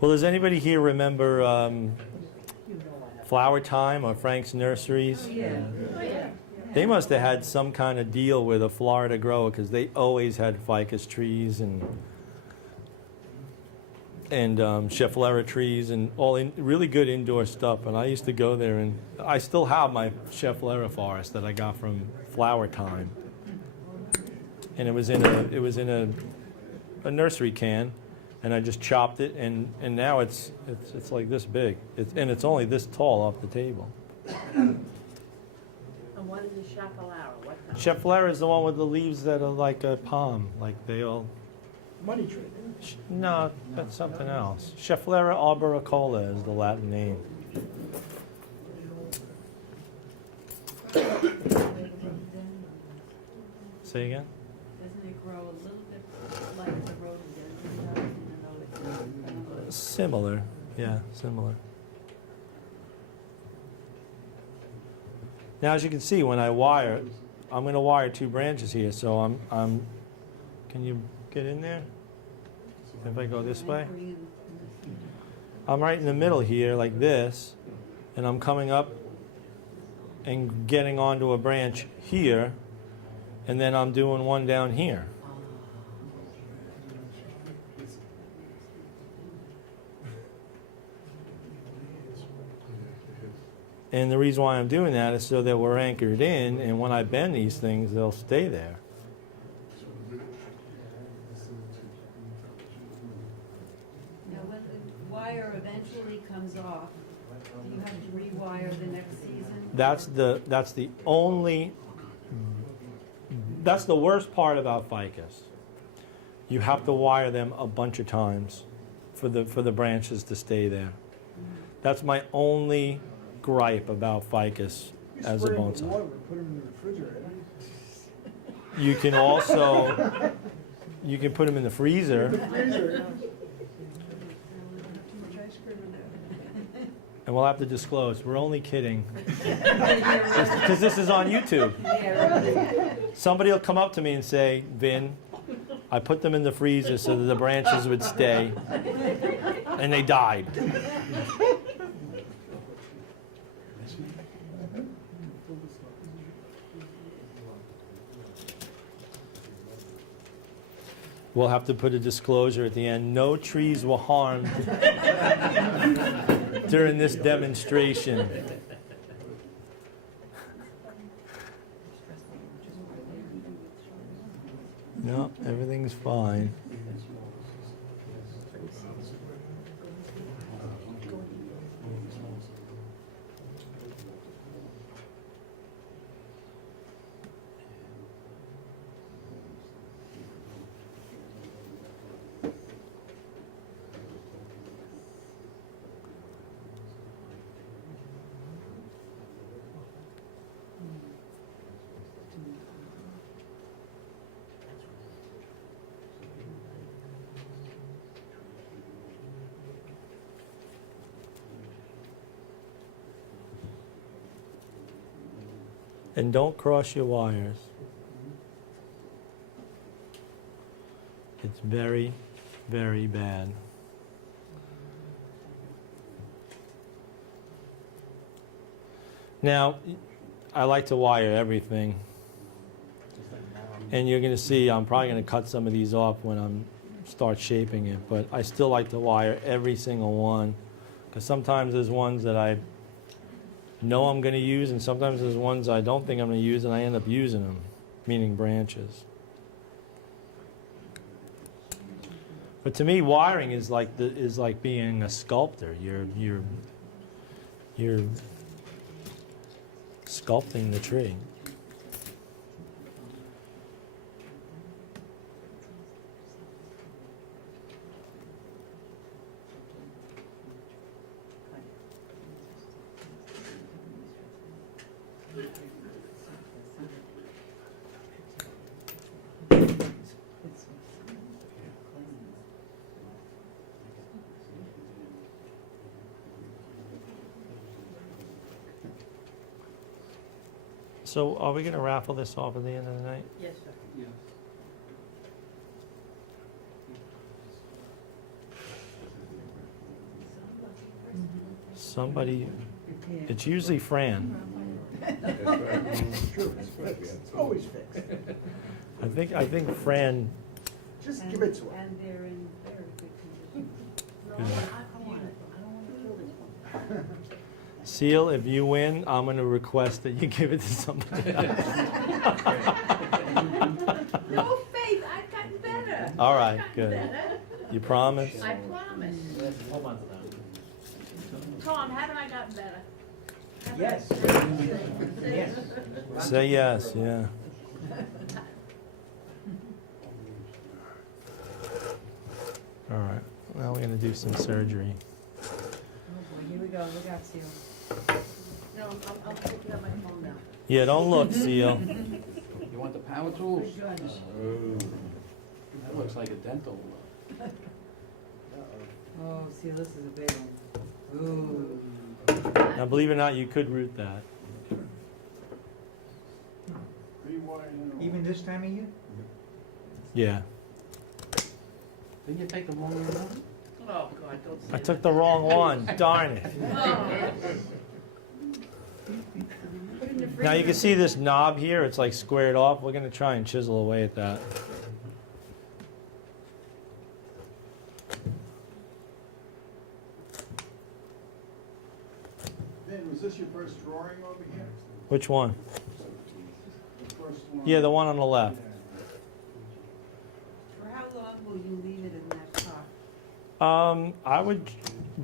Well, does anybody here remember you know I have. Flower Time or Frank's Nurseries? Yeah. Oh, yeah. They must have had some kind of deal with a Florida grower because they always had ficus trees and Schefflera trees and really good indoor stuff. And I used to go there, and I still have my Schefflera forest that I got from Flower Time. And it was in a nursery can, and I just chopped it, and now it's like this big. It's only this tall off the table. And what is a chaparral? What kind? Schefflera is the one with the leaves that are like a palm, like they all. Money tree. No, that's something else. Schefflera arboricola is the Latin name. Say again? Doesn't it grow a little bit like the rhododendron? Even though it's Similar, yeah, similar. Now, as you can see, when I wire, I'm going to wire two branches here. So I'm. Can you get in there? If I go this way, I'm right in the middle here, like this, and I'm coming up and getting onto a branch here, and then I'm doing one down here. And the reason why I'm doing that is so that we're anchored in, and when I bend these things, they'll stay there. Now, when the wire eventually comes off, do you have to rewire the next season? That's the worst part about ficus. You have to wire them a bunch of times for the branches to stay there. That's my only gripe about ficus as a Spray 'em with bonsai. water, put them in the refrigerator. You can also put them in the freezer, Freezer. and we'll have to disclose. We're only kidding, because this is on YouTube. Somebody will come up to me and say, "Vin, I put them in the freezer so that the branches would stay, and they died." We'll have to put a disclosure at the end. No trees were harmed during this demonstration. No, everything's fine. And don't cross your wires. It's very, very bad. Now, I like to wire everything. And you're going to see I'm probably going to cut some of these off when I start shaping it. But I still like to wire every single one. Because sometimes there's ones that I know I'm going to use, and sometimes there's ones I don't think I'm going to use, and I end up using them, meaning branches. But to me, wiring is like being a sculptor. You're sculpting the tree. So are we going to raffle this off at the end of the night? Yes, sir. Yes. Somebody, it's usually Fran. It's always fixed. I think Fran. Just give it to her. And they're in very good condition. No, I want it. I don't want to kill this one. Seal, if you win, I'm going to request that you give it to somebody else. No, Faith, I've gotten better. All right, I've good. gotten better. You promise? I promise. Hold on to that. Tom, haven't I gotten better? Yes. Yes. Say yes, yeah. All right, now we're going to do some surgery. Oh boy, here we go, look out, Seal. No, I'll pick it up my phone now. Yeah, don't look, Seal. You want the power tools? Good. Oh, that looks like a dental. Oh, Seal, this is a big one. Ooh. Now, believe it or not, you could root that. Even this time of year? Yeah. Didn't you take the wrong one? Oh, God, don't say I that. took the wrong one, darn it. Oh. Put it in the Now you freezer. can see this knob here, it's like squared off. We're going to try and chisel away at that. Vin, was this your first drawing over here? Which one? The first one? Yeah, the one on the left. For how long will you leave it in that pot? I would,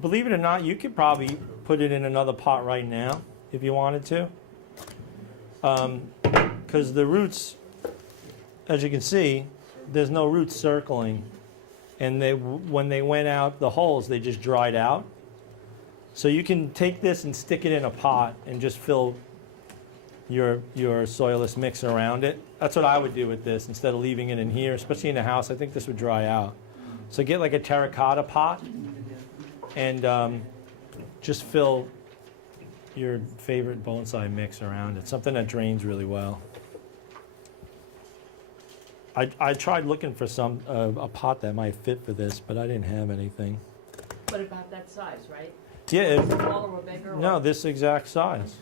believe it or not, you could probably put it in another pot right now if you wanted to. Because the roots, as you can see, there's no roots circling. And when they went out the holes, they just dried out. So you can take this and stick it in a pot and just fill your soilless mix around it. That's what I would do with this instead of leaving it in here, especially in a house. I think this would dry out. So get like a terracotta pot and just fill your favorite bonsai mix around it. Something that drains really well. I tried looking for a pot that might fit for this, but I didn't have anything. But about that size, right? Yeah, Smaller or bigger? no, or? this exact size.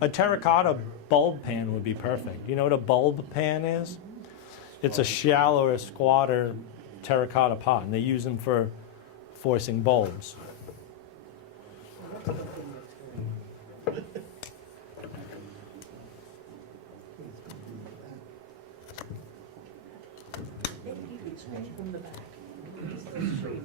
A terracotta bulb pan would be perfect. You know what a bulb pan is? It's a shallower, squatter terracotta pot, and they use them for forcing bulbs. Maybe you could scratch from the back. It's the tree.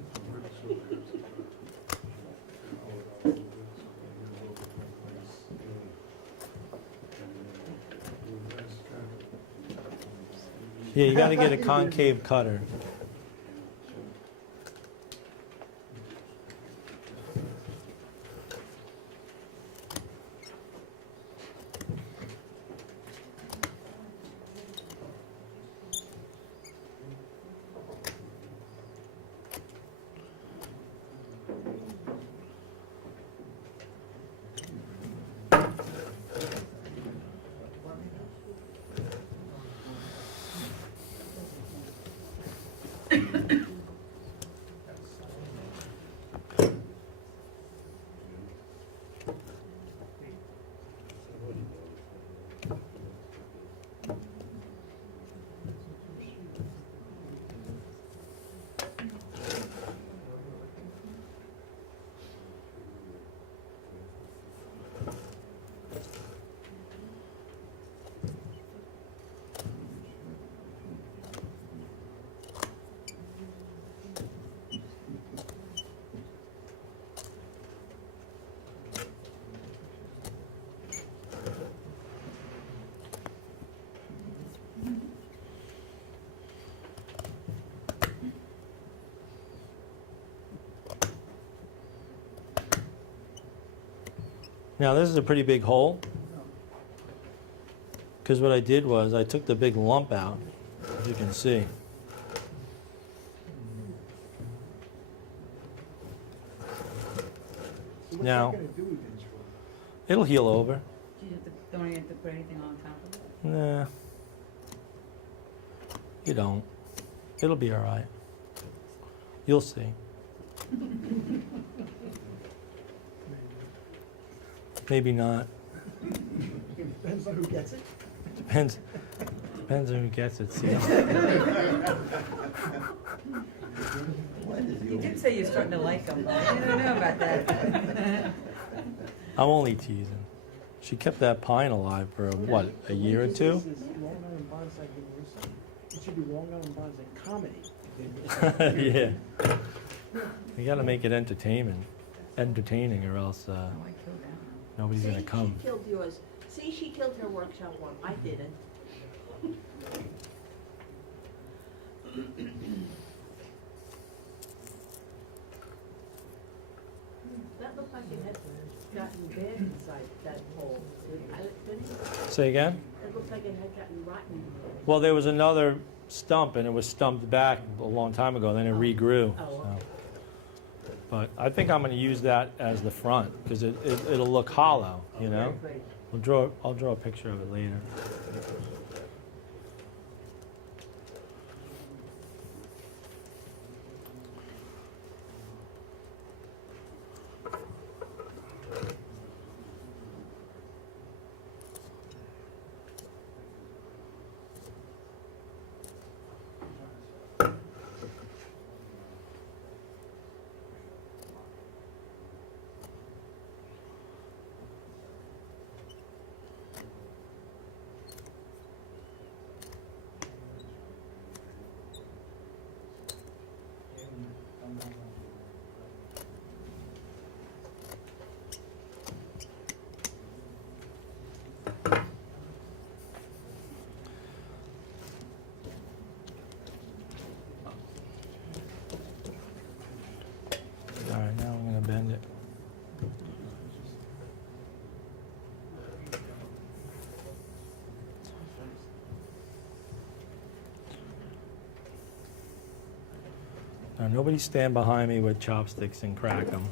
Yeah, you got to get a concave cutter. Now this is a pretty big hole, because what I did was I took the big lump out, as you can see. So Now- what's that gonna do eventually? It'll heal over. Don't you have to put anything on top of it? Nah, you don't. It'll be all right. You'll see. Maybe not. Depends on who gets it. Depends on who gets it. See. You did say you're starting to like them. I don't know about that. I'm only teasing. She kept that pine alive for what, a year or two? This is Long Island Bonsai Vinny Russo. It should be Long Island Bonsai Comedy. Yeah. You got to make it entertaining, or else Oh, I killed that one. nobody's See, gonna come. she killed yours. See, she killed her workshop one. I didn't. That looked like it had gotten bad inside that hole. Didn't it? Say again? It looked like it had gotten rotten. Well, there was another stump, and it was stumped back a long time ago. Then it regrew. Oh, So. okay. But I think I'm going to use that as the front because it'll look hollow. You know. Great. I'll draw a picture of it later. All right, now I'm going to bend it. Now, nobody stand behind me with chopsticks and crack them.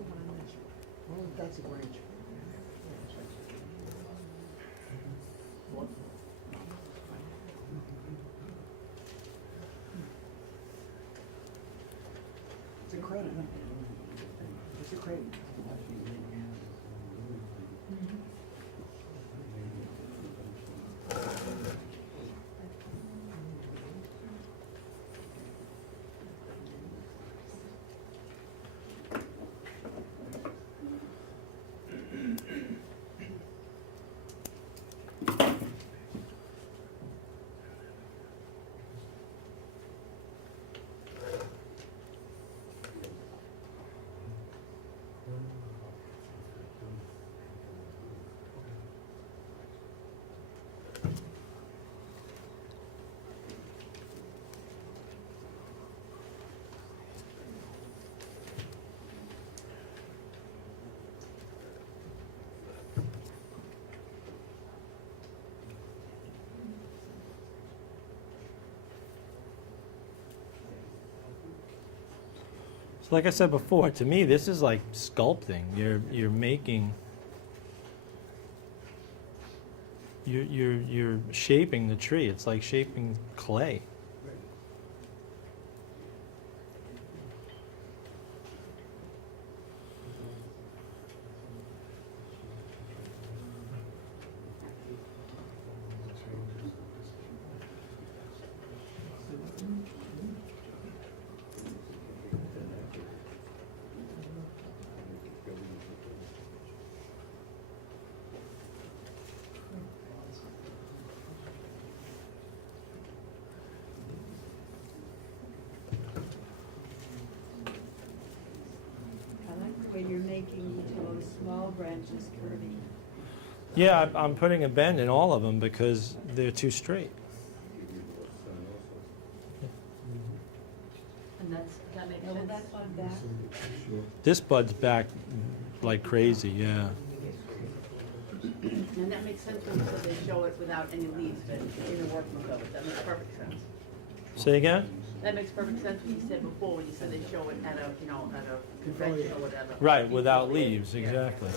Well, that's a branch. It's a crane. It's a crane. So like I said before, to me, this is like sculpting. You're making, you're shaping the tree. It's like shaping clay. I like the way you're making those small branches curvy. Yeah, I'm putting a bend in all of them because they're too straight. And that makes Now, will sense. that bud back? This bud's back like crazy, yeah. And that makes sense when you said they show it without any leaves, but in the workings of it, that makes perfect sense. Say again? That makes perfect sense what you said before, when you said they show it at a, you know, at a convention or whatever. Right, without leaves, Yeah. exactly.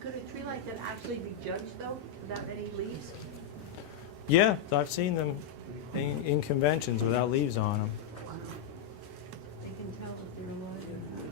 Could a tree like that actually be judged though, without any leaves? Yeah, I've seen them in conventions without leaves on them. They can tell if they're alive or not.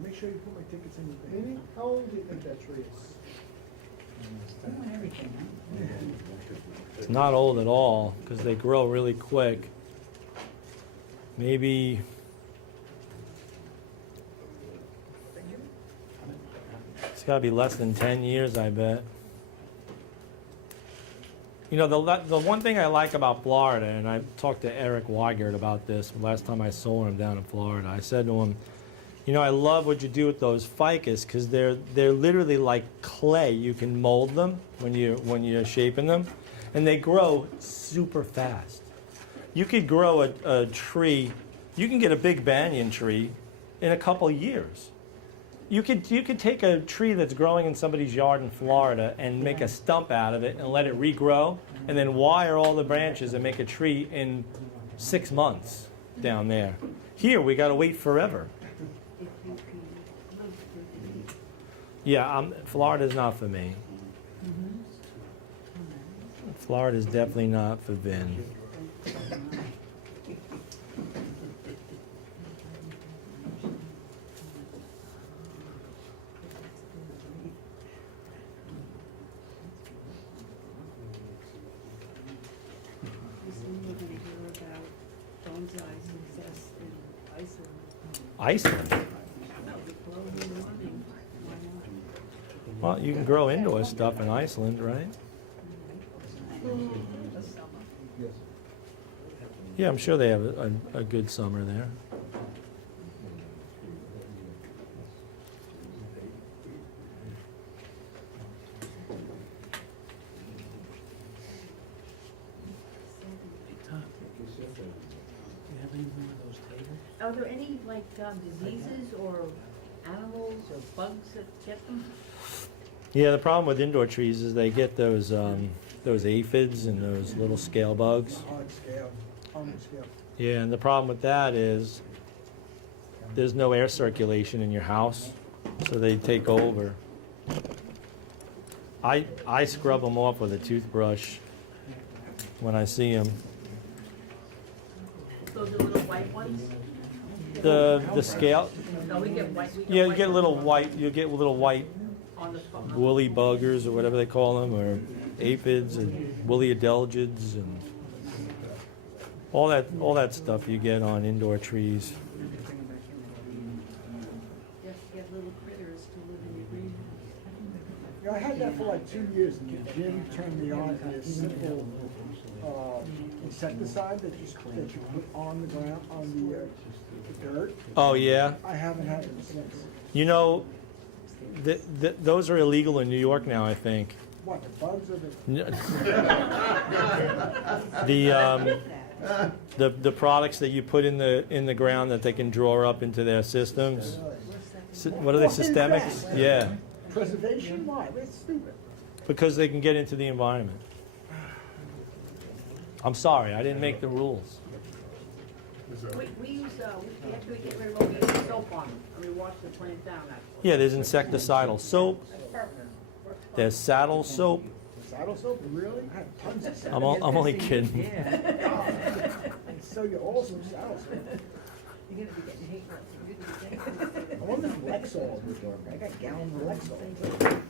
Make sure you put my tickets in your bag. How old do you think that tree is? It's not old at all because they grow really quick. Maybe it's got to be less than 10 years, I bet. You know, the one thing I like about Florida, and I talked to Eric Weigert about this last time I saw him down in Florida. I said to him, you know, I love what you do with those ficus because they're literally like clay. You can mold them when you're shaping them, and they grow super fast. You could grow a tree. You can get a big banyan tree in a couple years. You could take a tree that's growing in somebody's yard in Florida and make a stump out of it and let it regrow, and then wire all the branches and make a tree in 6 months down there. Here we got to wait forever. Yeah, Florida's not for me. Florida's definitely not for Vin. Iceland. Well, you can grow indoor stuff in Iceland, right? Yeah, I'm sure they have a good summer there. Are there any like diseases or animals or bugs that get them? Yeah, the problem with indoor trees is they get those aphids and those little scale bugs. Hard scale, on the scale. Yeah, and the problem with that is there's no air circulation in your house, so they take over. I scrub them off with a toothbrush when I see them. Those are little white ones? The scale, No, we get white. We yeah, you white get ones little white, you get little white on the spot. woolly buggers or whatever they call them, or aphids and woolly adelgids and all that stuff you get on indoor trees. You have to get little critters to live in your greenhouse. You know, I had that for like 2 years, and Jim turned me on to this simple insecticide that you put on the ground, on the dirt. Oh yeah, I haven't had it since. you know, those are illegal in New York now, I think. What, the bugs or the? The products that you put in the ground that they can draw up into their systems. What are they, systemics? Yeah, Preservation? Why? That's stupid. because they can get into the environment. I'm sorry, I didn't make the rules. We use, we have to get rid of what we use soap on them, and we wash the plant down actually. Yeah, there's insecticidal soap, That's perfect. Works fine. there's saddle soap. Saddle soap? Really? I have tons of saddle. I'm only kidding. And so you also saddle soap. You're gonna be getting hate mail. I wonder if Lexol would work. I got gallons of Lexol.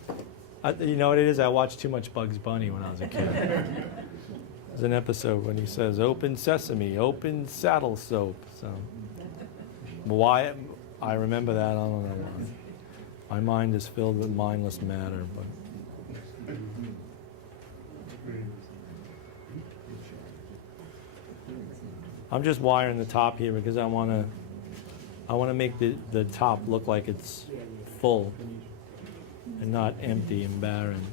You know what it is? I watched too much Bugs Bunny when I was a kid. There's an episode when he says, "Open sesame, open saddle soap." So why I remember that, I don't know why. My mind is filled with mindless matter, but I'm just wiring the top here because I want to make the top look like it's full and not empty and barren.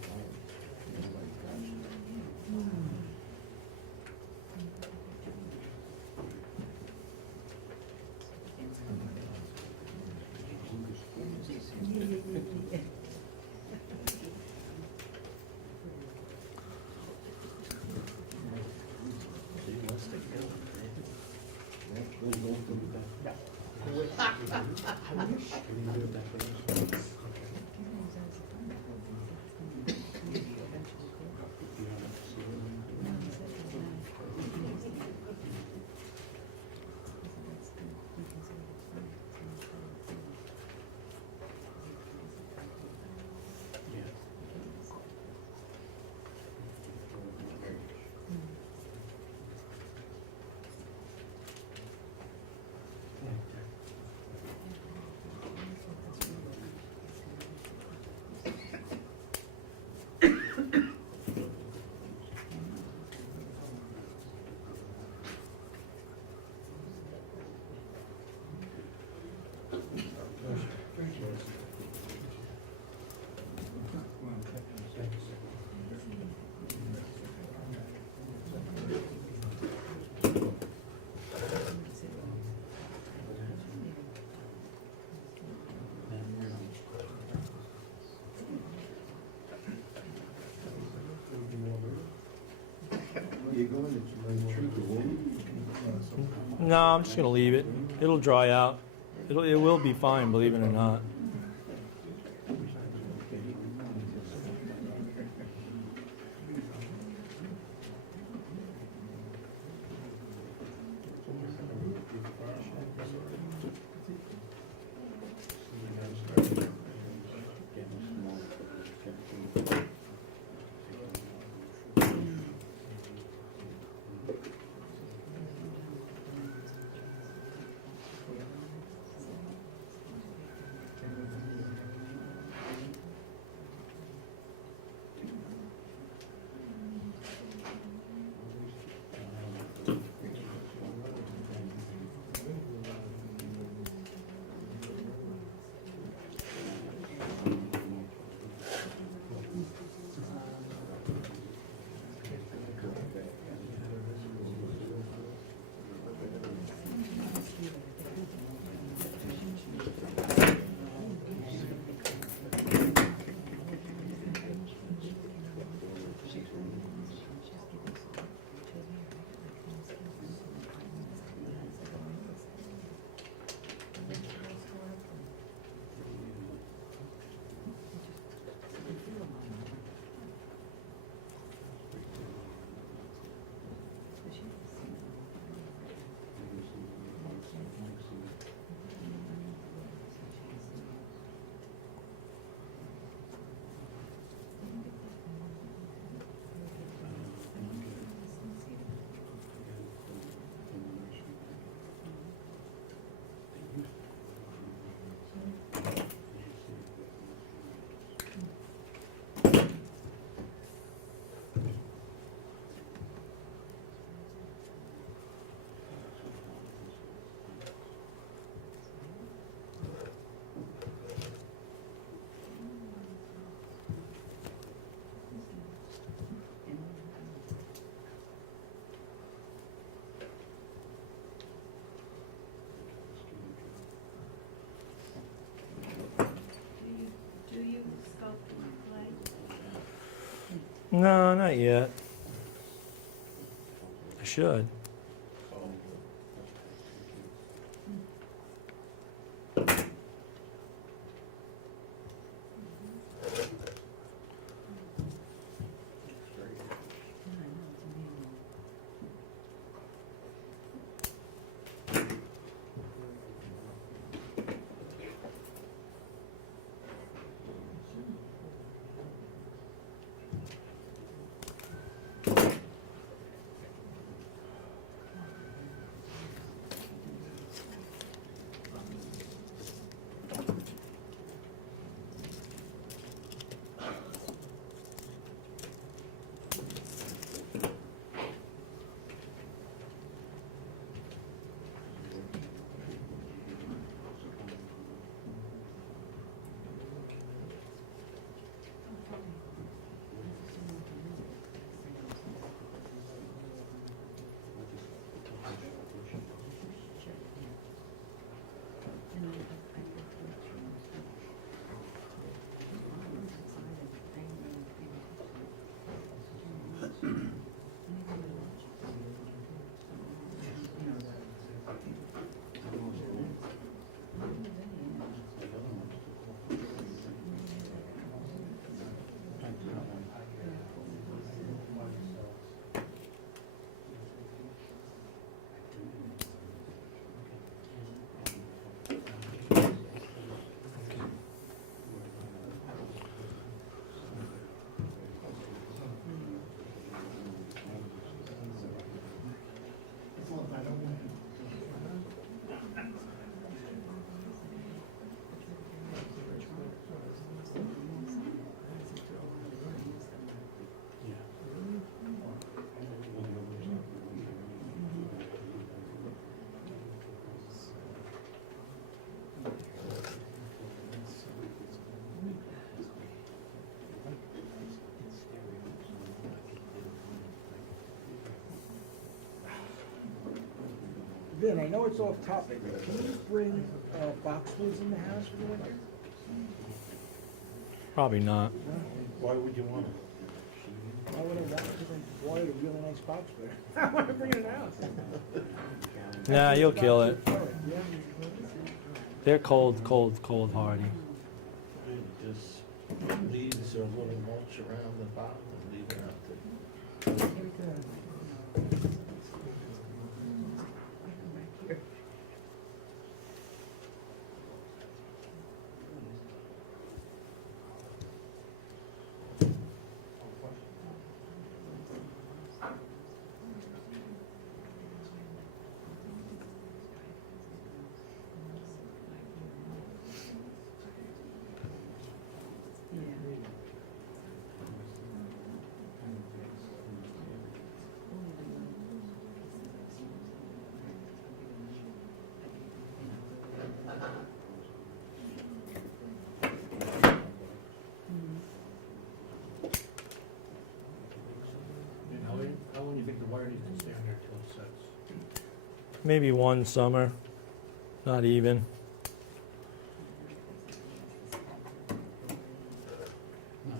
No, I'm just gonna leave it. It'll dry out. It will be fine, believe it or not. No, not yet. I should. Vin, I know it's off topic, but can you bring boxwoods in the house for the winter? Probably not. Why would you want it? Why would I want it? Because I wanted a really nice box there. I want to bring it in the house. Nah, you'll kill it. Yeah. They're cold, cold, cold hardy. Just leaves or a little mulch around the bottom and leave it out there. How long do you think the wire needs to stay on there till it sets? Maybe one summer. Not even.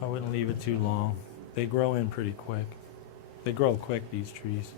I wouldn't leave it too long. They grow in pretty quick. They grow quick, these trees.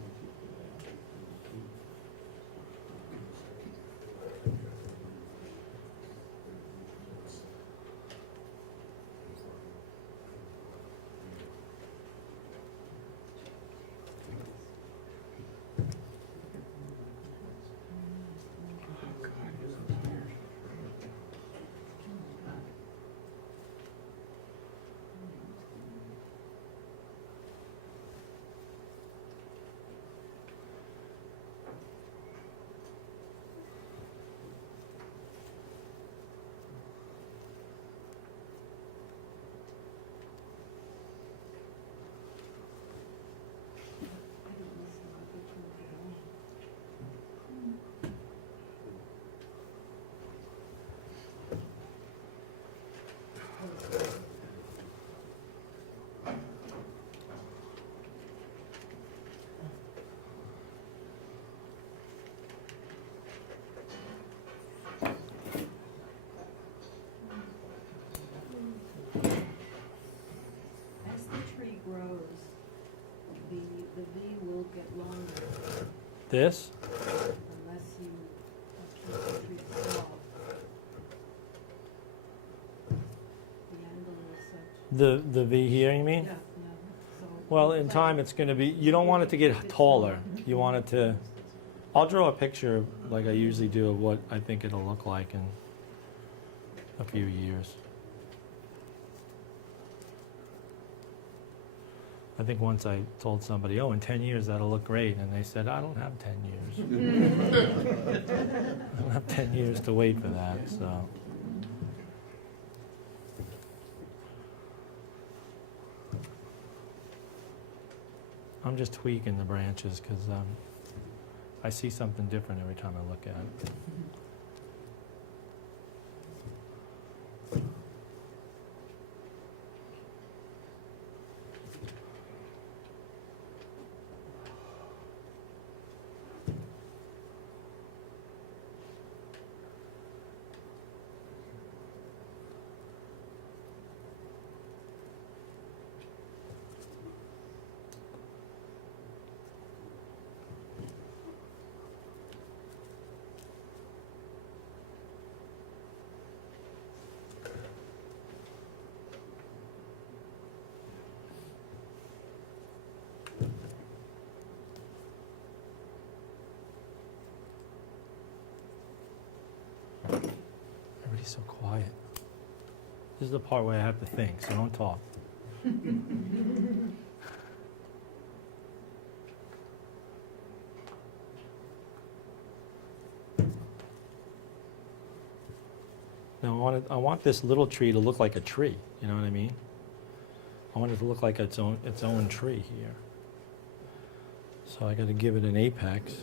This? unless you keep the tree small. The angle is such. The V here, you mean? Yeah, so. Well, in time, it's going to be, you don't want it to get taller. You want it to, I'll draw a picture like I usually do of what I think it'll look like in a few years. I think once I told somebody, oh, in 10 years that'll look great, and they said, I don't have 10 years. I don't have 10 years to wait for that, so. I'm just tweaking the branches because I see something different every time I look at it. Everybody's so quiet. This is the part where I have to think, so don't talk. Now I want this little tree to look like a tree, you know what I mean? I want it to look like its own tree here. So I got to give it an apex.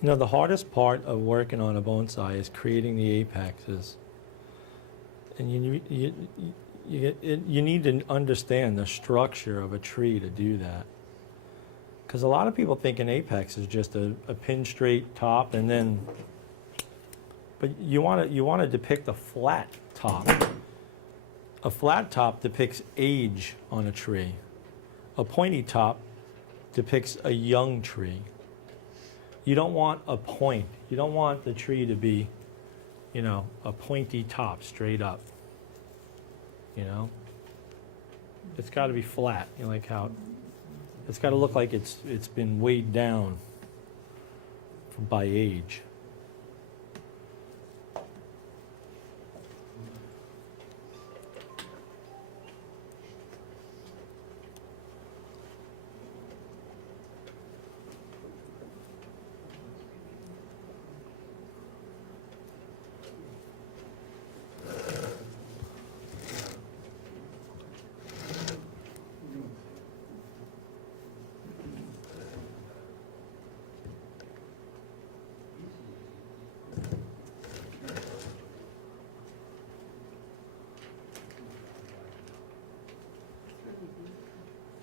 You know, the hardest part of working on a bonsai is creating the apexes. And you need to understand the structure of a tree to do that. Because a lot of people think an apex is just a pin straight top and then, but you want to depict a flat top. A flat top depicts age on a tree. A pointy top depicts a young tree. You don't want a point. You don't want the tree to be, you know, a pointy top straight up. You know? It's got to be flat. You know, like how it's got to look like it's been weighed down by age.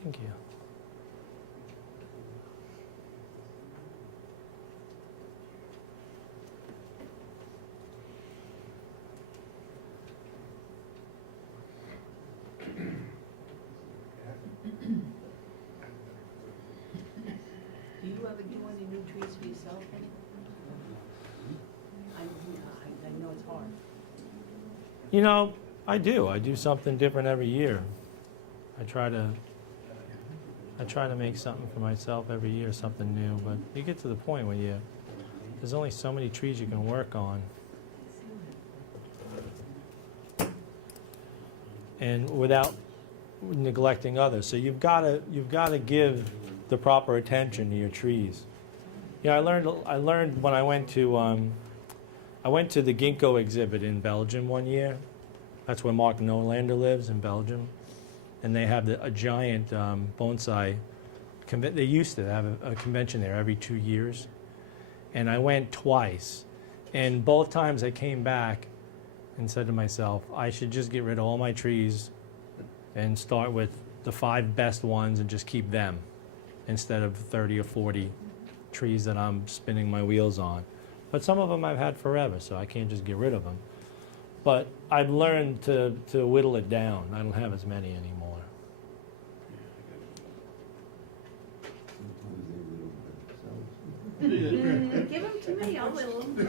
Thank you. Do you ever do any new trees for yourself? I know it's hard. You know, I do. I do something different every year. I try to make something for myself every year, something new. But you get to the point where there's only so many trees you can work on, and without neglecting others. So you've got to give the proper attention to your trees. Yeah, I learned when I went to the ginkgo exhibit in Belgium one year. That's where Mark Nolander lives, in Belgium. And they have a giant bonsai. They used to have a convention there every 2 years. And I went twice. And both times I came back and said to myself, I should just get rid of all my trees and start with the 5 best ones and just keep them instead of 30 or 40 trees that I'm spinning my wheels on. But some of them I've had forever, so I can't just get rid of them. But I've learned to whittle it down. I don't have as many anymore. Give them to me, I'll whittle them.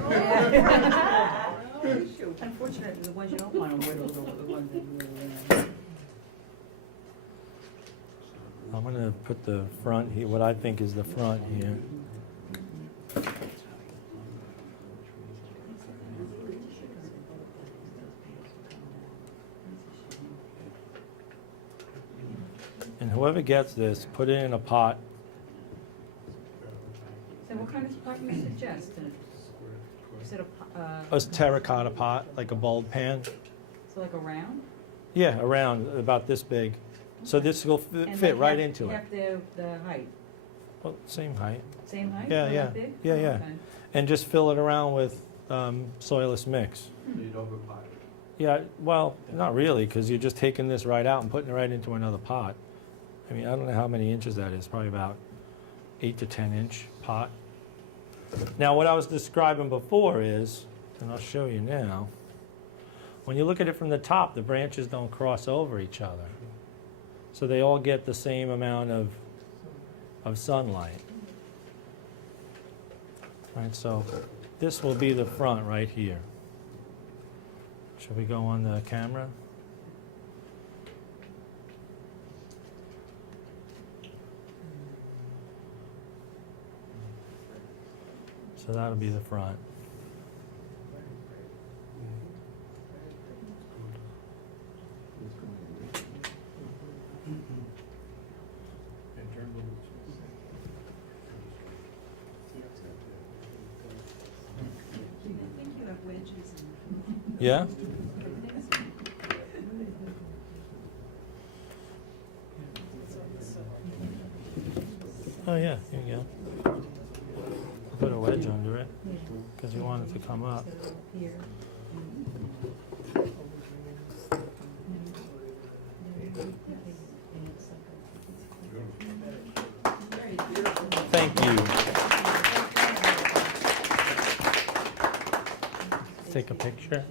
Unfortunately, the ones you don't want to whittle are the ones that you really. I'm going to put the front here, what I think is the front here. And whoever gets this, put it in a pot. So what kind of pot do you suggest? Is it A terracotta pot, like a bulb pan. so like a round? Yeah, around about this big. So this will And fit like right half- into it. Half the height, Well, same height. same height? Yeah, Not yeah. that big? Yeah, Oh, yeah. okay. And just fill it around with soilless mix. So you don't repot it. Yeah, well, not really, because you're just taking this right out and putting it right into another pot. I mean, I don't know how many inches that is, probably about 8 to 10 inch pot. Now, what I was describing before is, and I'll show you now, when you look at it from the top, the branches don't cross over each other. So they all get the same amount of sunlight. Right, so this will be the front right here. Should we go on the camera? So that'll be the front. I think you have wedges in. Yeah? Oh yeah, here you go. Put a wedge under it, because you want it to come up. So here. Thank you. Take a picture.